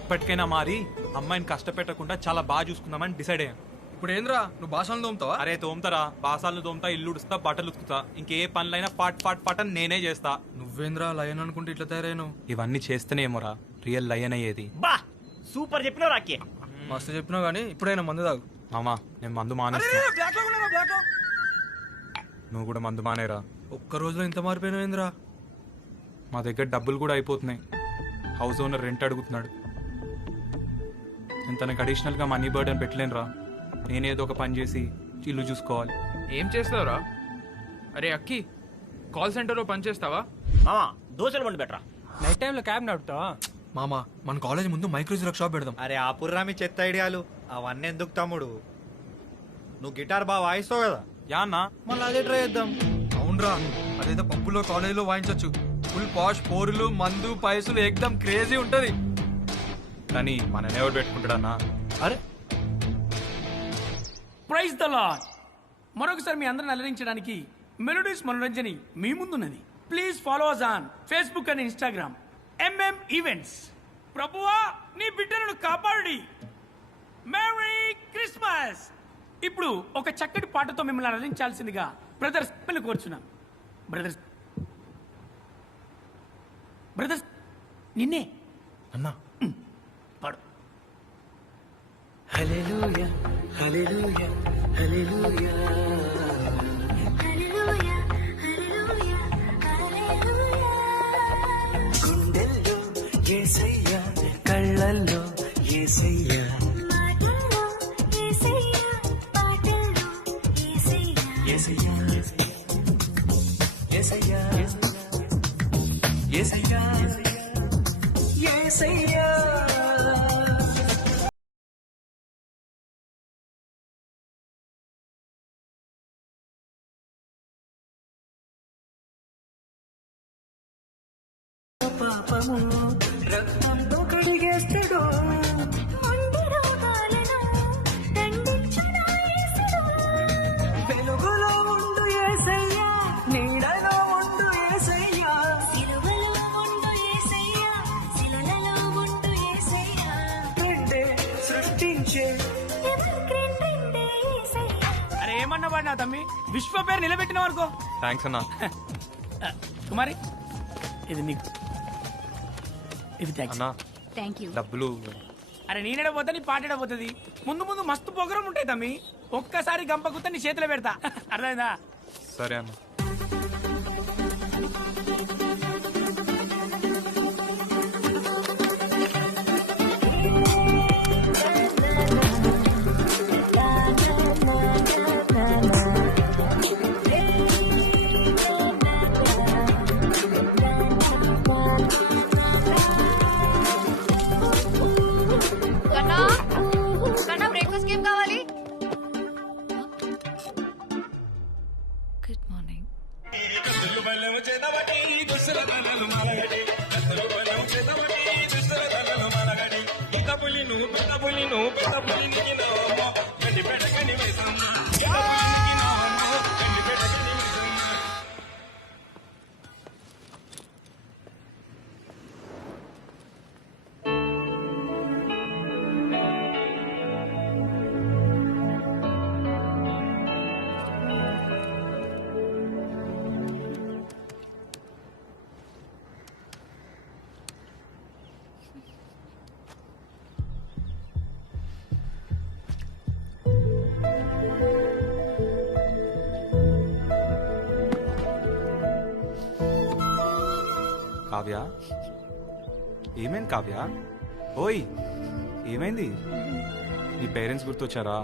ఇప్పటికైనా మారి అమ్మాయిని కష్టపెట్టకుండా చాలా బాగా చూసుకుందామని డిసైడ్ అయ్యాను. ఇప్పుడు ఏంద్రా, నువ్వు బాసాలను తోముతావా? అరే తోముతారా, బాసాలను తోముతా, ఇల్లు ఉడుస్తా, బట్టలు ఉతుకుతా, ఇంకే పనులైనా పాట్ పాట్ పాట్ అని నేనే చేస్తా. నువ్వేంద్రా లయన్ అనుకుంటే ఇట్లా తయారైను? ఇవన్నీ చేస్తేనేమోరా రియల్ లయన్ అయ్యేది. బా సూపర్ చెప్పినావు రాకే. మస్తు చెప్పినావు కానీ ఇప్పుడైనా మందు తాగు. మామా నేను మందు మానేస్తా. నువ్వు కూడా మందు మానేరా. ఒక్క రోజులో ఇంత మారిపోయినావేంద్రా? మా దగ్గర డబ్బులు కూడా అయిపోతున్నాయి. హౌస్ ఓనర్ రెంట్ అడుగుతున్నాడు. నేను తనకు అడిషనల్గా మనీ బర్డెన్ పెట్టలేనురా. నేనేదో ఒక పని చేసి ఇల్లు చూసుకోవాలి. ఏం చేస్తావురా? అరే అక్కి, కాల్ సెంటర్లో పని చేస్తావా? మామా దోశలు బండి బెటరా. నైట్ టైంలో క్యాబ్ నడుపుతావా? మామా మన కాలేజ్ ముందు మైక్రో జిరాక్స్ షాప్ పెడదాం. అరే ఆపుర్రా మీ చెత్త ఐడియాలు, అవన్నీ ఎందుకు తమ్ముడు? నువ్వు గిటార్ బాగా వాయిస్తావు కదా. యా అన్నా, మళ్ళీ అదే ట్రై చేద్దాం. అవునరా, అదేదో పప్పులో కాలేజీలో వాయించవచ్చు. ఫుల్ పాష్, పోరులు, మందు, పైసలు ఏకదం క్రేజీ ఉంటది. కానీ మన ఎవరు పెట్టుకుంటాడన్నా? అరే ప్రైజ్ ద లార్డ్. మరొకసారి మీ అందరిని అలరించడానికి మెలోడీస్ మనోరంజని మీ ముందున్నది. Please follow us on Facebook and Instagram MM events. ప్రభువా నీ బిడ్డలను కాపాడి. Merry Christmas. ఇప్పుడు ఒక చక్కటి పాటతో మిమ్మల్ని అలరించాల్సిందిగా బ్రదర్స్ మిమ్మల్ని కోరుచున్నాం. బ్రదర్స్ నిన్నే అన్నా పాడు. హల్లెలూయా హల్లెలూయా హల్లెలూయా హల్లెలూయా హల్లెలూయా హల్లెలూయా. గుండెల్లో యేసయ్యా, కళ్ళల్లో యేసయ్యా, మాటల్లో యేసయ్యా, పాటల్లో యేసయ్యా, యేసయ్యా యేసయ్యా యేసయ్యా యేసయ్యా. పాపము రక్తంతో కడిగేస్తాడు, వెలుగులో ఉండు యేసయ్యా, నీడలో ఉండు యేసయ్యా, సిలువలో ఉండు యేసయ్యా, శిలలలో ఉండు యేసయ్యా, రెండే సృష్టించే అరే ఏమన్నా వాడినా తమ్మి, విశ్వ పేరు నిలబెట్టిన వరకు. థ్యాంక్స్ అన్నా. కుమారి ఇది నీకు, ఇది థ్యాంక్స్. Thank you. డబ్బులు. అరే నేనేడపోతా నీ పాటేడపోతుంది. ముందు ముందు మస్తు ప్రోగ్రామ్ ఉంటాయి తమ్మి. ఒక్కసారి గంపకుత్త నీ చేతిలో పెడతా, అర్థమైందా? సరే అన్న. కన్నా బ్రేక్ఫాస్ట్ ఏం కావాలి? Good morning. కావ్య ఏమైంది కావ్య? ఓయ్ ఏమైంది? నీ పేరెంట్స్ గుర్తొచ్చారా?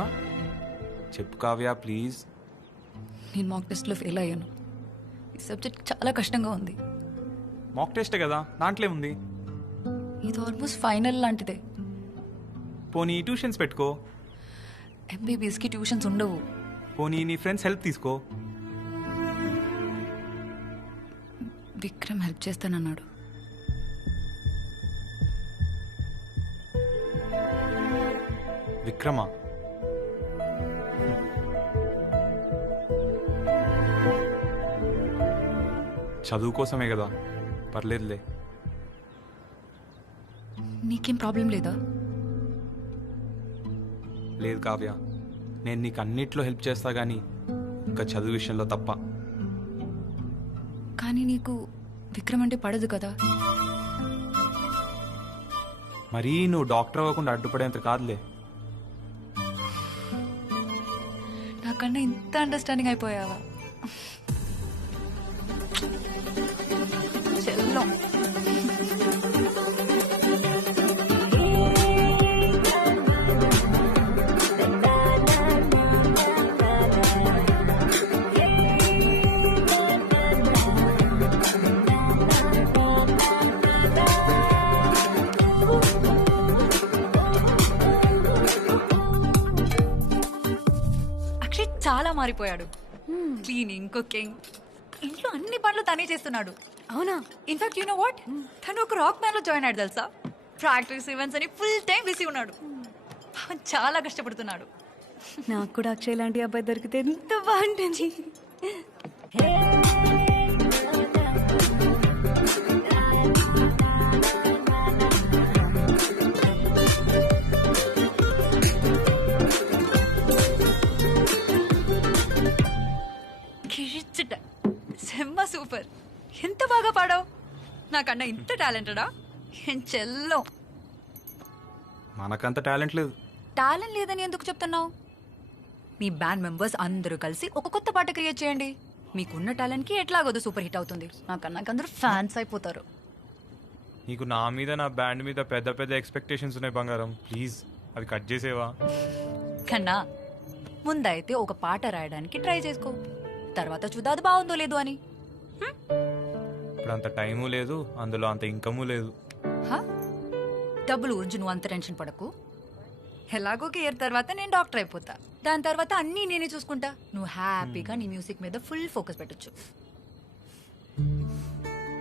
ఆ? చెప్పు కావ్య ప్లీజ్. నేను మాక్ టెస్ట్లో ఫెయిల్ అయ్యాను. ఈ సబ్జెక్ట్ చాలా కష్టంగా ఉంది. మాక్ టెస్టే కదా, దాంట్లో ఉంది. ఇది ఆల్మోస్ట్ ఫైనల్ లాంటిదే. పోనీ ట్యూషన్స్ పెట్టుకో. ఎంబీబీఎస్కి ట్యూషన్స్ ఉండవు. పోనీ నీ ఫ్రెండ్స్ హెల్ప్ తీసుకో. విక్రమ్ హెల్ప్ చేస్తానన్నాడు. విక్రమా? చదువు కోసమే కదా, పర్లేదులే. నీకేం ప్రాబ్లం లేదా? లేదు కావ్య, నేను నీకు అన్నిట్లో హెల్ప్ చేస్తా కానీ ఇంకా చదువు విషయంలో తప్ప. కానీ నీకు విక్రమ్ అంటే పడదు కదా. మరీ నువ్వు డాక్టర్ అవ్వకుండా అడ్డుపడేంత కాదులే. నాకన్నా ఇంత అండర్స్టాండింగ్ అయిపోయావా? చెల్లం. చాలా మారిపోయాడు. క్లీనింగ్, కుకింగ్, ఇంట్లో అన్ని పనులు తనే చేస్తున్నాడు. అవునా? ఇన్ఫాక్ట్ యు నో వాట్, తను ఒక రాక్ బ్యాండ్ లో జాయిన్ అయ్యాడు తెలుసా. ప్రాక్టీస్ ఈవెంట్స్ అని ఫుల్ టైం బిజీ ఉన్నాడు. చాలా కష్టపడుతున్నాడు. నాకు కూడా అక్షయ్ లాంటి అబ్బాయి దొరికితే ఎంత బాగుంటుంది. సెమ్మ సూపర్. ఎంత బాగా పాడావు. నాకన్నా ఇంత టాలెంటెడా? ఏం చెల్లో. మనకంత టాలెంట్ లేదు. టాలెంట్ లేదని ఎందుకు చెప్తున్నావు? మీ బ్యాండ్ మెంబర్స్ అందరూ కలిసి ఒక కొత్త పాట క్రియేట్ చేయండి. మీకున్న టాలెంట్ కి ఎట్లాగోదు సూపర్ హిట్ అవుతుంది. నాకన్నా అందరూ ఫ్యాన్స్ అయిపోతారు. నీకు నా మీద, నా బ్యాండ్ మీద పెద్ద పెద్ద ఎక్స్పెక్టేషన్స్ ఉన్నాయి బంగారం. ప్లీజ్ అవి కట్ చేసేవా? కన్నా ముందైతే ఒక పాట రాయడానికి ట్రై చేసుకో. తర్వాత చూద్దాం అది బాగుందో లేదో అని. ఇప్పుడు అంత టైము లేదు, అందులో అంత ఇన్కము లేదు. డబ్బులు గురించి నువ్వు అంత టెన్షన్ పడకు. ఎలాగో ఇయర్ తర్వాత నేను డాక్టర్ అయిపోతా. దాని తర్వాత అన్నీ నేనే చూసుకుంటా. నువ్వు హ్యాపీగా నీ మ్యూజిక్ మీద ఫుల్ ఫోకస్ పెట్టొచ్చు.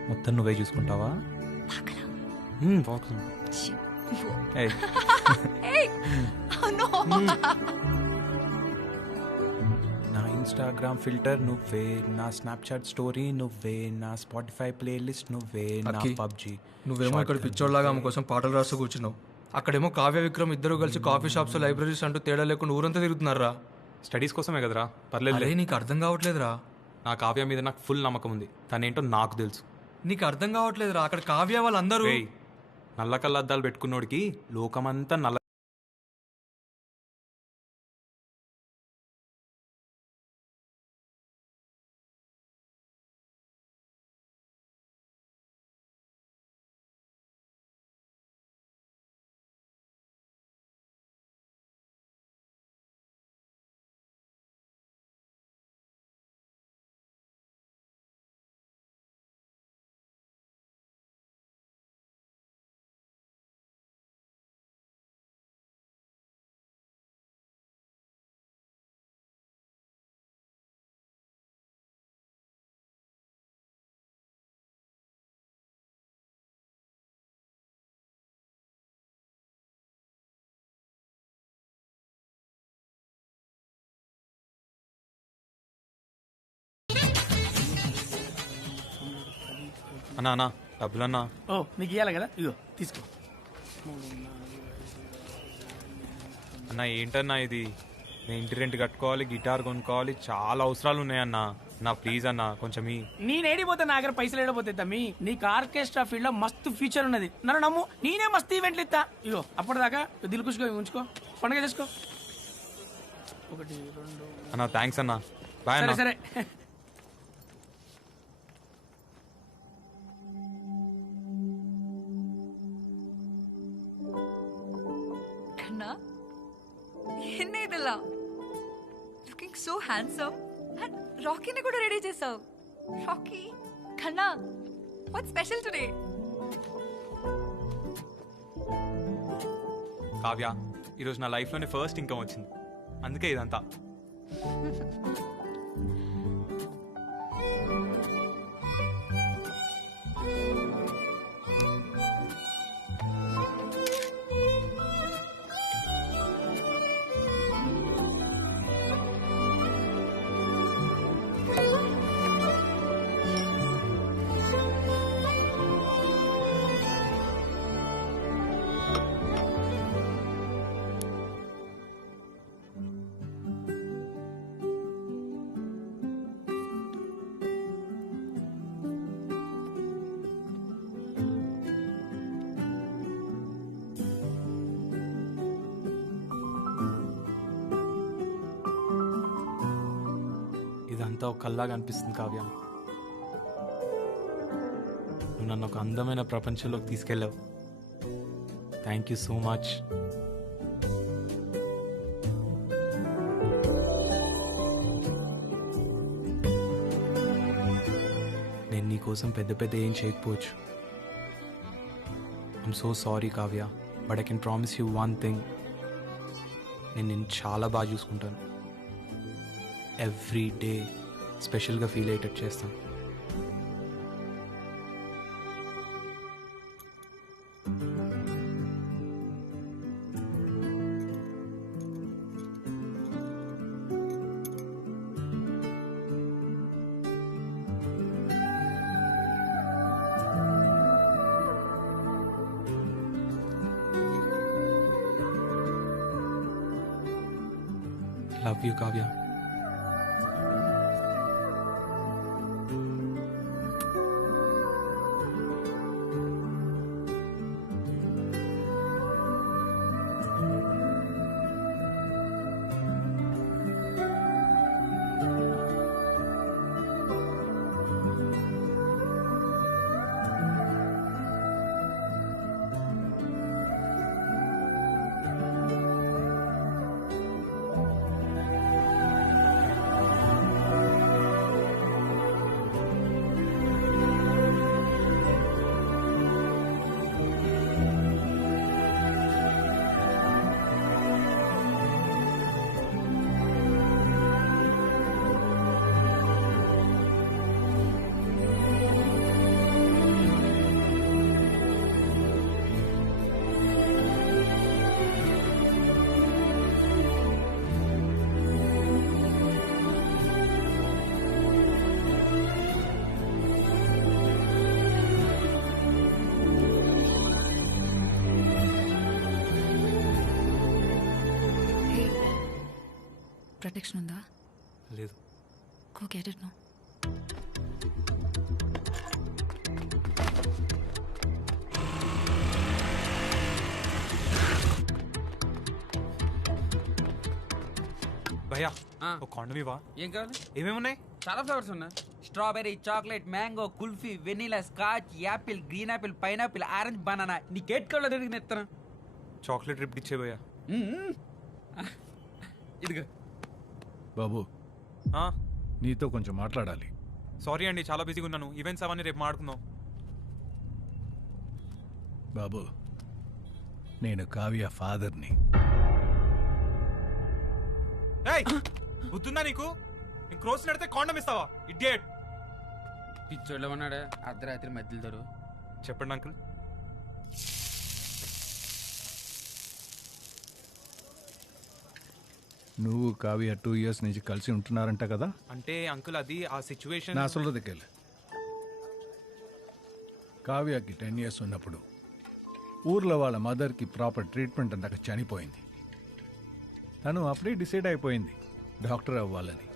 మొత్తం నువ్వే చూసుకుంటావా? నా ఇన్స్టాగ్రామ్ ఫిల్టర్ నువ్వే, నా స్నాప్చాట్ స్టోరీ నువ్వే, నా స్పాటిఫై ప్లేలిస్ట్ నువ్వే, నా పబ్జీ. నువ్వేమో ఇక్కడ పిచ్చోళ్ళగా ఆమె కోసం పాటలు రాస్తూ కూర్చున్నావు. అక్కడేమో కావ్య విక్రమ్ ఇద్దరు కలిసి కాఫీ షాప్స్, లైబ్రరీస్ అంటూ తేడా లేకుండా ఊరంతా తిరుగుతున్నారా. స్టడీస్ కోసమే కదరా, పర్లేదు. నీకు అర్థం కావట్లేదురా. నా కావ్య మీద నాకు ఫుల్ నమ్మకం ఉంది. తనేంటో నాకు తెలుసు. నీకు అర్థం కావట్లేదురా. అక్కడ కావ్య వాళ్ళందరూ నల్ల కళ్ళద్దాలు పెట్టుకున్నోడికి లోకమంతా నల్ల. అన్నా అన్నా డబ్బులన్నా. ఓ నీకు ఇవ్వాలి కదా, ఇగో తీసుకో. అన్నా ఏంటన్నా ఇది? నేను ఇంటి రెంట్ కట్టుకోవాలి, గిటార్ కొనుక్కోవాలి, చాలా అవసరాలు ఉన్నాయన్నా. నా ప్లీజ్ అన్నా కొంచెం. నేను ఏడిపోతే నా దగ్గర పైసలు ఏడిపోతే తమ్మి. నీకు ఆర్కెస్ట్రా ఫీల్డ్ లో మస్తు ఫ్యూచర్ ఉన్నది. నన్ను నమ్ము, నేనే మస్తు ఈవెంట్లు ఇస్తా. ఇగో అప్పటిదాకా దిల్కుష్కో ఉంచుకో, పండుగ చేసుకో. 1 2 అన్నా థ్యాంక్స్ అన్నా. బాయ్ సరే అన్నా. సరే. రాకీని కూడా రెడీ చేసావు. రాకీ కన్నా, వాట్ స్పెషల్ టుడే? కావ్య, ఈరోజు నా లైఫ్లోనే ఫస్ట్ ఇన్కమ్ వచ్చింది, అందుకే ఇదంతా. ఇదంతా ఒక కల్లాగా అనిపిస్తుంది కావ్య. నువ్వు నన్ను ఒక అందమైన ప్రపంచంలోకి తీసుకెళ్ళావు. Thank you so much. నేను నీకోసం పెద్ద పెద్ద ఏం చేయకపోవచ్చు. I'm so sorry Kavya, but I can promise you one thing. నేను నిన్ను చాలా బాగా చూసుకుంటాను. ఎవ్రీ డే స్పెషల్గా ఫీల్ అయ్యేటట్టు చేస్తాను. Love you Kavya. ప్రొటెక్షన్ ఉందా? లేదు. Go get it now. భయ్యా ఒక కాండం ఇవ్వా. ఏం కావాలి? ఏమేమి ఉన్నాయి? చాలా ఫ్లేవర్స్ ఉన్నాయి. Strawberry, chocolate, mango, kulfi, vanilla, scotch, Apple, green Apple, pineapple, orange, banana. నీకు ఏట్ కావాలో తిరిగి ఎత్తాను. చాక్లెట్ రిప్ ఇచ్చే భయ్యా. ఇదిగో బాబు, నీతో కొంచెం మాట్లాడాలి. సారీ అండి, చాలా బిజీగా ఉన్నాను. ఈవెంట్స్ అవన్నీ రేపు మాట్లాడుకుందాం. బాబు, నేను కావ్య ఫాదర్ని. గుర్తుందా నీకు? నేను క్రోస్ నడితే కాండం ఇస్తావా? ఇడియట్. పిచ్చోళ్ళు ఉన్నాడా అర్ధరాత్రి మధ్యలో? చెప్పండి అంకుల్. నువ్వు కావ్య 2 years నుంచి కలిసి ఉంటున్నారంట కదా? అంటే అంకుల్ అది ఆ సిచ్యువేషన్. నా సొల్లదికెళ్ళి కావ్యకి 10 years ఉన్నప్పుడు ఊర్లో వాళ్ళ మదర్కి ప్రాపర్ ట్రీట్మెంట్ అందాక చనిపోయింది. తను అప్పుడే డిసైడ్ అయిపోయింది డాక్టర్ అవ్వాలని.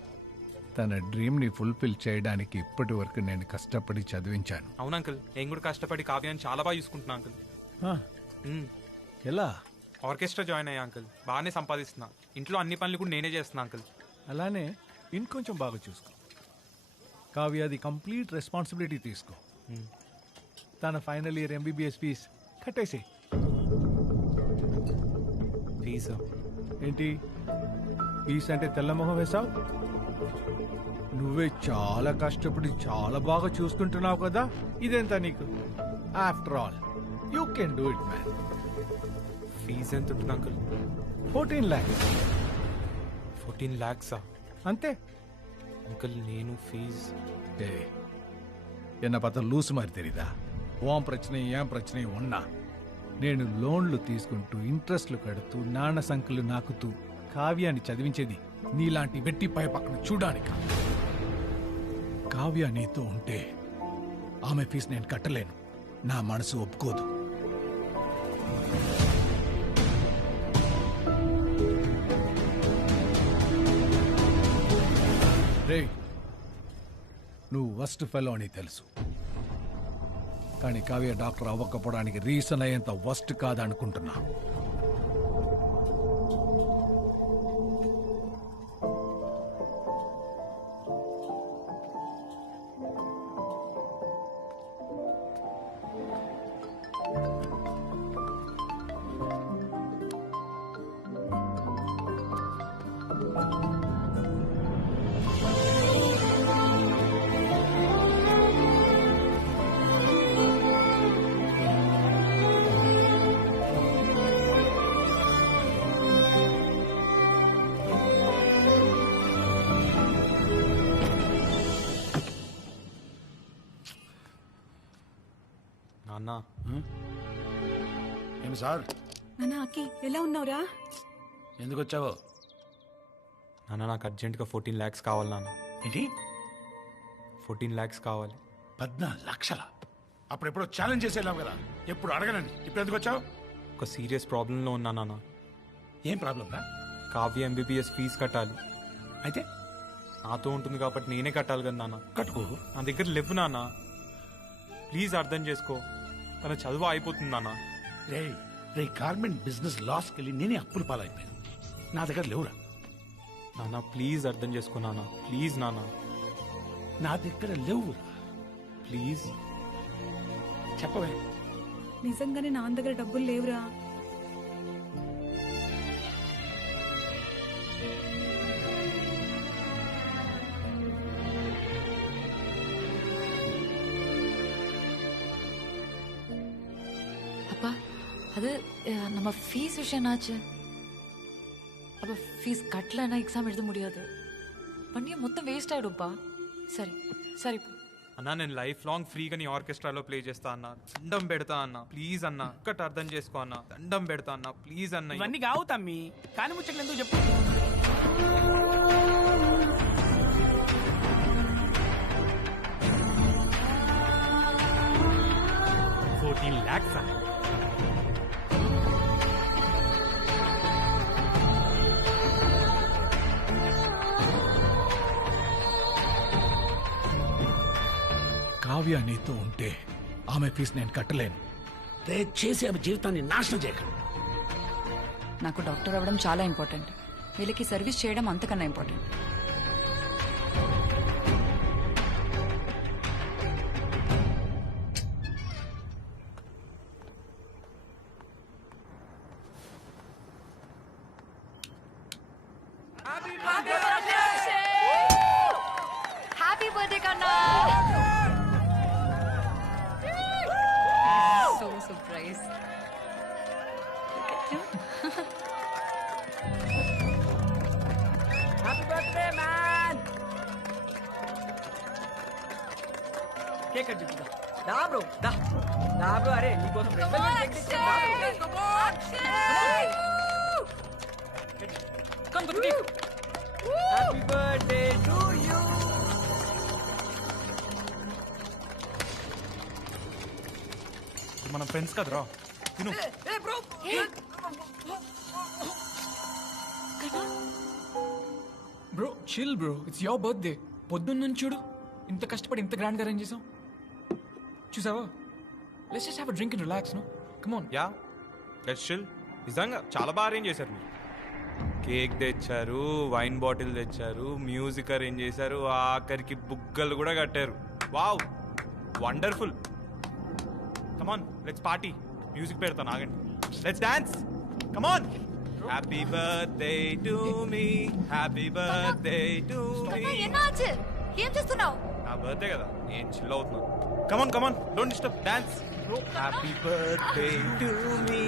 తన డ్రీమ్ని ఫుల్ఫిల్ చేయడానికి ఇప్పటి వరకు నేను కష్టపడి చదివించాను. అవును అంకుల్, నేను కూడా కష్టపడి కావ్యాన్ని చాలా బాగా చూసుకుంటున్నా అంకుల్. ఎలా? ఆర్కెస్ట్రా జాయిన్ అయ్యా అంకుల్. బాగానే సంపాదిస్తున్నా. ఇంట్లో అన్ని పనులు కూడా నేనే చేస్తున్నా అంకుల్. అలానే ఇంకొంచెం బాగా చూసుకో. కావ్యాది కంప్లీట్ రెస్పాన్సిబిలిటీ తీసుకో. తన ఫైనల్ ఇయర్ MBBS ఫీజ్ కట్టేసి. ఫీజు ఏంటి? ఫీజ్ అంటే తెల్లమొహం వేసావు? నువ్వే చాలా కష్టపడి చాలా బాగా చూసుకుంటున్నావు కదా, ఇదెంత నీకు? After all you can do it man. Fee ఎంత ఉంటుంది అంకుల్? 14 lakhs. 14 lakhs అంతే. అంకుల్ నేను ఫీజ్ என்ன பார்த்தா లూసు మరి తెలీదా? ఓం ప్రశ్న ఏం ప్రశ్న ఉన్నా నేను లోన్లు తీసుకుంటూ ఇంట్రెస్ట్లు కడుతూ నాన్న సంఖ్యలు నాకుతూ కావ్యాన్ని చదివించేది నీలాంటి వెట్టి పై పక్కన చూడడానికి. కావ్య నీతో ఉంటే ఆమె ఫీజు నేను కట్టలేను, నా మనసు ఒప్పుకోదు. రే, నువ్వు వర్స్ట్ ఫెలో అని తెలుసు, కానీ కావ్య డాక్టర్ అవ్వకపోవడానికి రీజన్ అయ్యేంత వర్స్ట్ కాదనుకుంటున్నా. నాన్న ఏమి సార్? నాన్న అక్కి ఎలా ఉన్నావురా? ఎందుకు వచ్చావో? నాన్న నాకు అర్జెంటుగా 14 lakhs కావాలి నాన్న. ఏంటి? 14 lakhs కావాలి. 14 లక్షల? అప్పుడెప్పుడో ఛాలెంజ్ చేసేలావు కదా, ఎప్పుడు అడగనండి. ఇప్పుడు ఎందుకు వచ్చావు? ఒక సీరియస్ ప్రాబ్లంలో ఉన్నా నాన్న. ఏం ప్రాబ్లం రా? కావ్య MBBS ఫీజు కట్టాలి. అయితే నాతో ఉంటుంది కాబట్టి నేనే కట్టాలి కదా నాన్న. కట్టుకో. నా దగ్గర లేవు నాన్న, ప్లీజ్ అర్థం చేసుకో. తన చదువు అయిపోతుంది నాన్న. రే రే, గార్మెంట్ బిజినెస్ లాస్కి వెళ్ళి నేనే అప్పులు పాలైపోయాను. నా దగ్గర లేవురా. నాన్న ప్లీజ్ అర్థం చేసుకో నాన్న, ప్లీజ్ నాన్న. నా దగ్గర లేవు. ప్లీజ్ చెప్పవే. నిజంగానే నా దగ్గర డబ్బులు లేవురా. அப்பா அது நம்ம ஃபீஸ் விஷயம் என்னாச்சு? அப்ப ஃபீஸ் கட்டலன்னா எக்ஸாம் எழுத முடியாது. பண்ணிய மொத்தம் வேஸ்ட் ஆயிடும்ப்பா. సరే సరే అన్నా నేను లైఫ్ లాంగ్ ఫ్రీగా నీ ఆర్కెస్ట్రాలో ప్లే చేస్తా అన్న. దండం పెడతా అన్న, ప్లీజ్ అన్న, ఒక్కటి అర్థం చేసుకో అన్న. దండం పెడతా అన్న, ప్లీజ్ అన్న. ఇవన్నీ కావు తమ్మి, కానీ ముచ్చట్లు ఎందుకు చెప్పు. 14 lakhs. కావ్య నీతో ఉంటే ఆమె ఫీజు నేను కట్టలేను. దయచేసి ఆమె జీవితాన్ని నాశనం చేయకండి. నాకు డాక్టర్ అవ్వడం చాలా ఇంపార్టెంట్, వీళ్ళకి సర్వీస్ చేయడం అంతకన్నా ఇంపార్టెంట్. హ్యాపీ బర్త్డే కన్నా. So surprise. Happy birthday man. Cake cut చెప్తా. దా బ్రో, దా దా బ్రో. అరే నీకోసం come to cake. Happy birthday to you. మన ఫ్రెండ్స్ కదరా, తిను. ఏ bro, bro chill bro, it's your birthday. పొద్దున్న నుంచి చూడు ఇంత కష్టపడి ఇంత గ్రాండ్ గా అరేంజ్ చేసాం. చూసావా? Let's just have a drink and relax. No come on. Yeah let's chill. నిజంగా చాలా బాగా అరేంజ్ చేశారు మీరు. కేక్ తెచ్చారు, వైన్ బాటిల్ తెచ్చారు, మ్యూజిక్ అరేంజ్ చేశారు, ఆఖరికి బుగ్గలు కూడా కట్టారు. Wow, wonderful. Come on let's party. Music పెడతాను, ఆగండి. Let's dance. Come on. Happy birthday to me, happy birthday to me. என்னாச்சு? ఎందుకున్నావు? నా బర్త్డే కదా, నేను చిల్ అవుతున్నాను. Come on come on, don't disturb, dance. Happy birthday to me,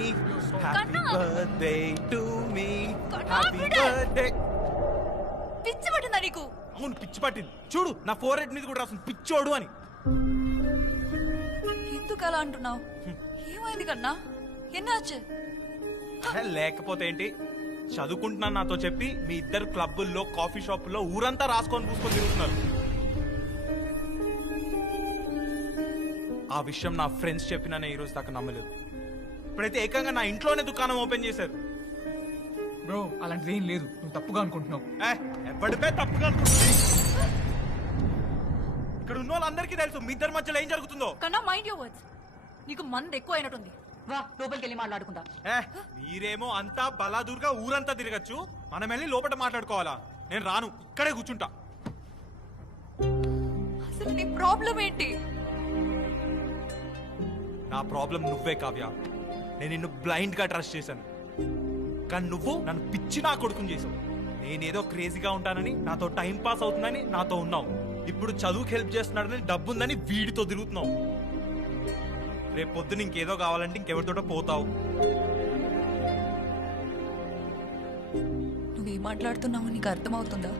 happy birthday to me, happy birthday. పిచ్చి పట్టిందా నీకు? అవును, పిచ్చి పట్టింది. చూడు, నా ఫోర్హెడ్ మీద కూడా రాస్తుంది పిచ్చోడు అని. ఎందుకు అలా అంటున్నావు? ఏమైంది కన్నా? ఎన్నాச்சு? లేకపోతే ఏంటి, చదువుకుంటున్నాను నాతో చెప్పి మీ ఇద్దరు క్లబ్బుల్లో కాఫీ షాపుల్లో ఊరంతా రాసుకొని పూసుకొని తిరుగుతున్నారు. ఆ విషయం నా ఫ్రెండ్స్ చెప్పినా నేను ఈరోజు దాకా నమ్మలేదు. ఇప్పుడైతే ఏకంగా నా ఇంట్లోనే దుకాణం ఓపెన్ చేశారు. బ్రో అలాంటిది ఏం లేదు, నువ్వు తప్పుగా అనుకుంటున్నావు. ఎప్పటిపై తప్పుగా అనుకుంటుంది. ఇక్కడ ఉన్న వాళ్ళందరికీ తెలుసు మీ ఇద్దరి మధ్యలో ఏం జరుగుతుందో. కన్నా మైండ్ యువర్ వర్డ్స్. నీకు మంది ఎక్కువ అయినట్టుంది. వా లోపలికి వెళ్ళి మాట్లాడుకుందా. మీరేమో అంతా బలాదూర్గా ఊరంతా తిరగచ్చు, మనం వెళ్ళి లోపల మాట్లాడుకోవాలా? నేను రాను, ఇక్కడే కూర్చుంటా. అసలు నీ ప్రాబ్లం ఏంటి? నా ప్రాబ్లం నువ్వే కావ్య. నేను నిన్ను బ్లైండ్ గా ట్రస్ట్ చేశాను, కానీ నువ్వు నన్ను పిచ్చి నా కొడుకుని చేసావు. నేనేదో క్రేజీగా ఉంటానని, నాతో టైం పాస్ అవుతుందని నాతో ఉన్నావు. ఇప్పుడు చదువుకి హెల్ప్ చేస్తున్నాడని, డబ్బుందని వీడితో తిరుగుతున్నావు. రేపు పొద్దున ఇంకేదో కావాలంటే ఇంకెవరితోటో పోతావు. నువ్వేం మాట్లాడుతున్నావు నీకు అర్థమవుతుందా?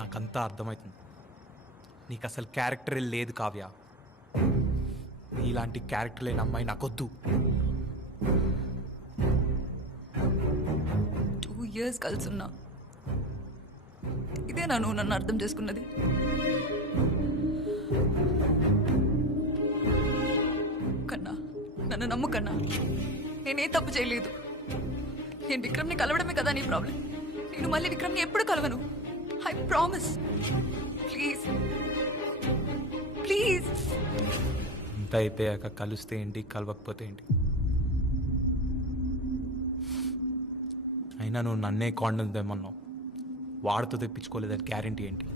నాకంతా అర్థమవుతుంది. నీకు అసలు క్యారెక్టరే లేదు కావ్య. నీలాంటి క్యారెక్టర్ లేని అమ్మాయి నాకొద్దు. 2 years కలుసున్నా. ఇదేనా నువ్వు నన్ను అర్థం చేసుకున్నది? కన్నా నన్ను నమ్ము కన్నా, నేనే తప్పు చేయలేదు. నేను విక్రమ్ని కలవడమే కదా నీ ప్రాబ్లం. నేను మళ్ళీ విక్రమ్ని ఎప్పుడు కలవను. I promise. Please please. ఇంత అయిపోయాక కలిస్తే ఏంటి, కలవకపోతే ఏంటి? అయినా నువ్వు నన్నే కాండం తెమ్మన్నావు. వాడితో తెప్పించుకోలేదని గ్యారెంటీ ఏంటి?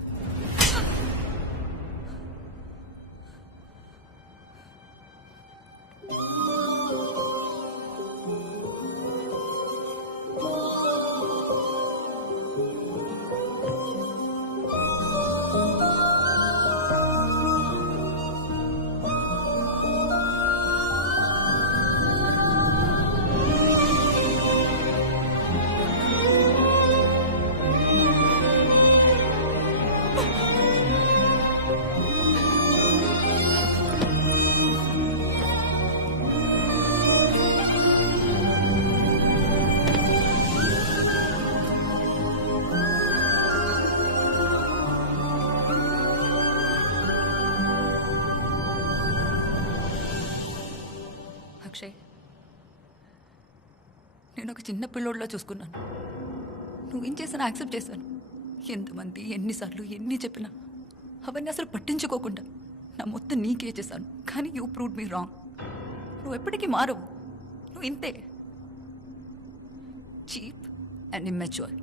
అక్షయ్, నేను ఒక చిన్న పిల్లోడిలా చూసుకున్నాను. నువ్వేం చేసినా యాక్సెప్ట్ చేశాను. ఎంతమంది ఎన్నిసార్లు ఎన్ని చెప్పినా అవన్నీ అసలు పట్టించుకోకుండా నా మొత్తం నీకే చేశాను. కానీ యూ ప్రూవ్డ్ మీ రాంగ్. నువ్వు ఎప్పటికీ మారవు. నువ్వు ఇంతే, చీప్ అండ్ ఇమ్మెచ్యూర్.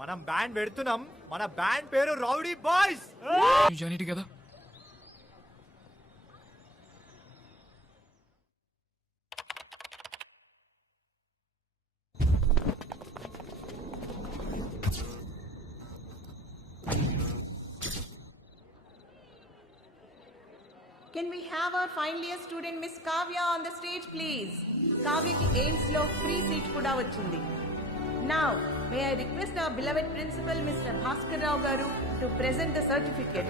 మనం బ్యాండ్ పెడుతున్నాం. మన బ్యాండ్ పేరు రౌడీ బాయ్స్. కదా Can we have our final year student Miss Kavya on the stage, please? Kavyaki Ames lo free seat kuda vachindi. Now, may I request our beloved principal, Mr. Bhaskar Rao Garu, to present the certificate.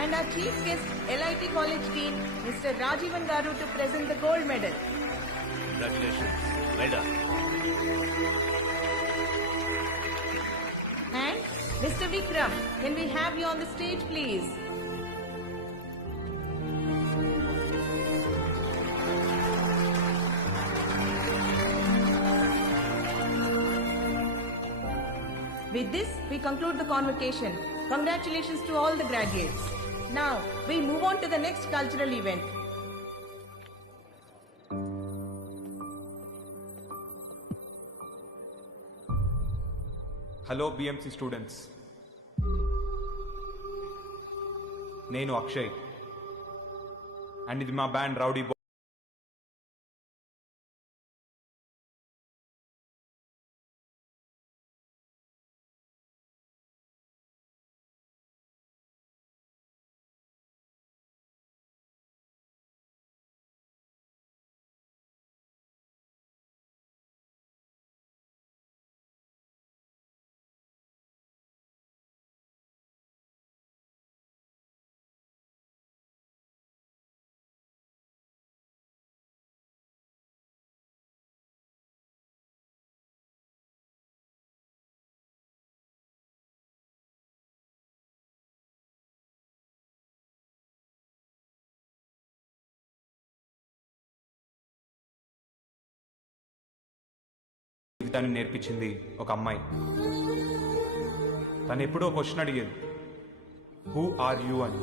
And our chief guest, LIT College Dean, Mr. Rajivan Garu, to present the gold medal. Congratulations. Well done. Mr. Vikram, can we have you on the stage, please? With this, we conclude the convocation. Congratulations to all the graduates. Now, we move on to the next cultural event. Hello BMC students, నేను Akshay and ఇది మా band rowdy boy. జీవితాన్ని నేర్పించింది ఒక అమ్మాయి. తను ఎప్పుడో question అడిగేది, హూ ఆర్ యూ అని.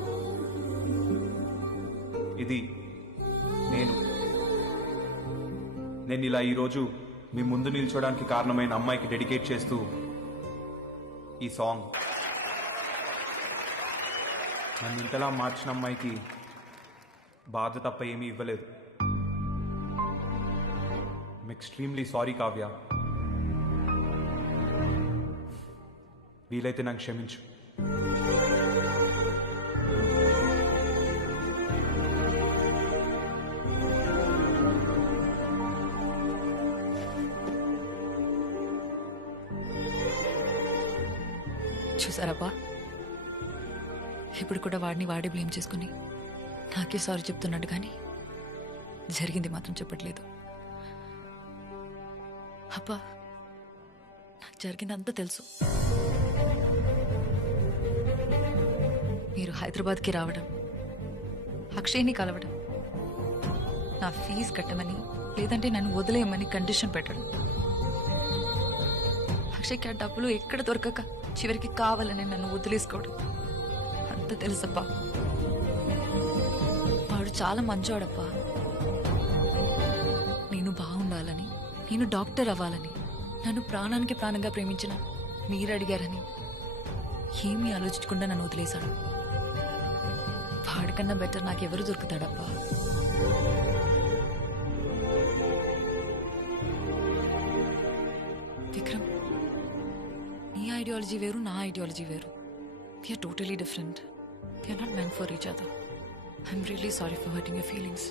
ఇది నేను ఇలా ఈరోజు మీ ముందు నిల్చోడానికి కారణమైన అమ్మాయికి డెడికేట్ చేస్తూ ఈ సాంగ్. నన్ను ఇంతలా మార్చిన అమ్మాయికి బాధ తప్ప ఏమీ ఇవ్వలేదు. I'm extremely sorry Kavya. వీలైతే నాకు క్షమించు. చూసారబ్బా, ఇప్పుడు కూడా వాడిని వాడే బ్లేమ్ చేసుకుని నాకే సారీ చెప్తున్నాడు, కానీ జరిగింది మాత్రం చెప్పట్లేదు. అబ్బా, నాకు జరిగిందంతా తెలుసు. మీరు హైదరాబాద్కి రావడం, అక్షయ్ని కలవడం, నా ఫీజు కట్టమని లేదంటే నన్ను వదిలేయమని కండిషన్ పెట్టడం, అక్షయ్కి ఆ డబ్బులు ఎక్కడ దొరకక చివరికి కావాలని నన్ను వదిలేసుకోవడం అంత తెలుసప్పా. వాడు చాలా మంచోడప్పా. నేను బాగుండాలని, నేను డాక్టర్ అవ్వాలని, నన్ను ప్రాణానికి ప్రాణంగా ప్రేమించిన మీరు అడిగారని ఏమీ ఆలోచించకుండా నన్ను వదిలేశాడు. వాడికన్నా బెటర్ నాకెవరు దొరుకుతాడబ్బా. విక్రమ్, నీ ఐడియాలజీ వేరు, నా ఐడియాలజీ వేరు. We're totally different. We're not meant for each other. I'm really sorry for hurting your feelings.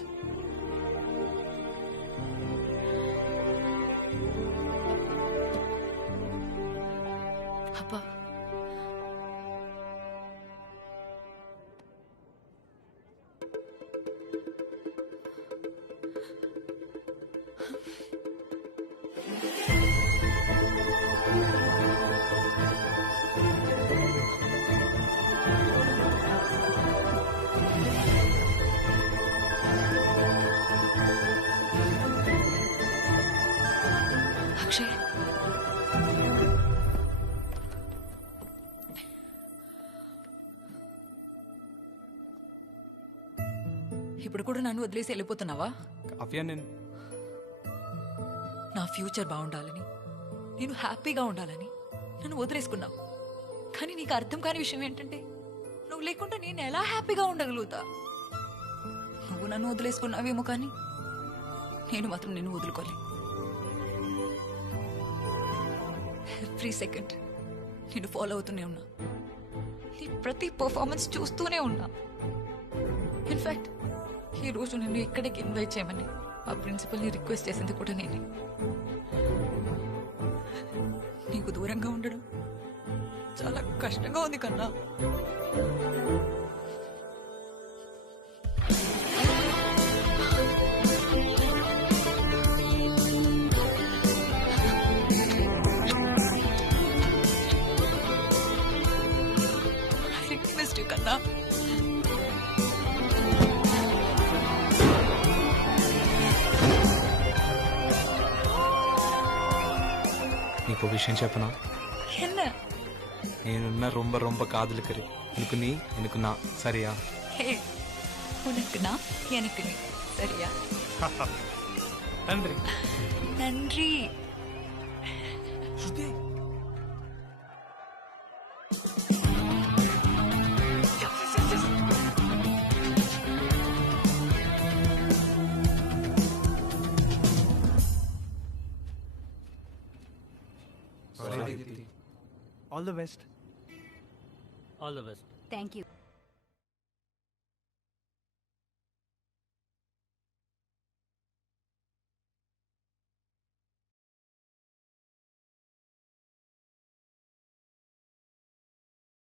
అబ్బా, అక్షయ్, ఇప్పుడు కూడా నన్ను వదిలేసి వెళ్ళిపోతున్నావా? కావ్య, నేను నా ఫ్యూచర్ బాగుండాలని, నేను హ్యాపీగా ఉండాలని నన్ను వదిలేసుకున్నావు. కానీ నీకు అర్థం కాని విషయం ఏంటంటే, నువ్వు లేకుండా నేను ఎలా హ్యాపీగా ఉండగలుగుతా? నువ్వు నన్ను వదిలేసుకున్నావేమో, కానీ నేను మాత్రం నిన్ను వదులుకోలే. ఎవ్రీ సెకండ్ నేను ఫాలో అవుతూనే ఉన్నా. నీ ప్రతి పర్ఫార్మెన్స్ చూస్తూనే ఉన్నా. ఇన్ఫాక్ట్ ఈ రోజు నిన్ను ఇక్కడికి ఇన్వైట్ చేయమని ఆ ప్రిన్సిపల్ని రిక్వెస్ట్ చేసింది కూడా నేనే. నీకు దూరంగా ఉండడం చాలా కష్టంగా ఉంది కన్నా. నీకు விஷயம் చెప్పనా என்ன నేనున్న ரொம்ப ரொம்ப காதலிக்கிறேன் எனக்கு நீ எனக்கு நான் சரியா ஹே உனக்கு நான் எனக்கு நீ சரியா நன்றி நன்றி all the best. All the best. Thank you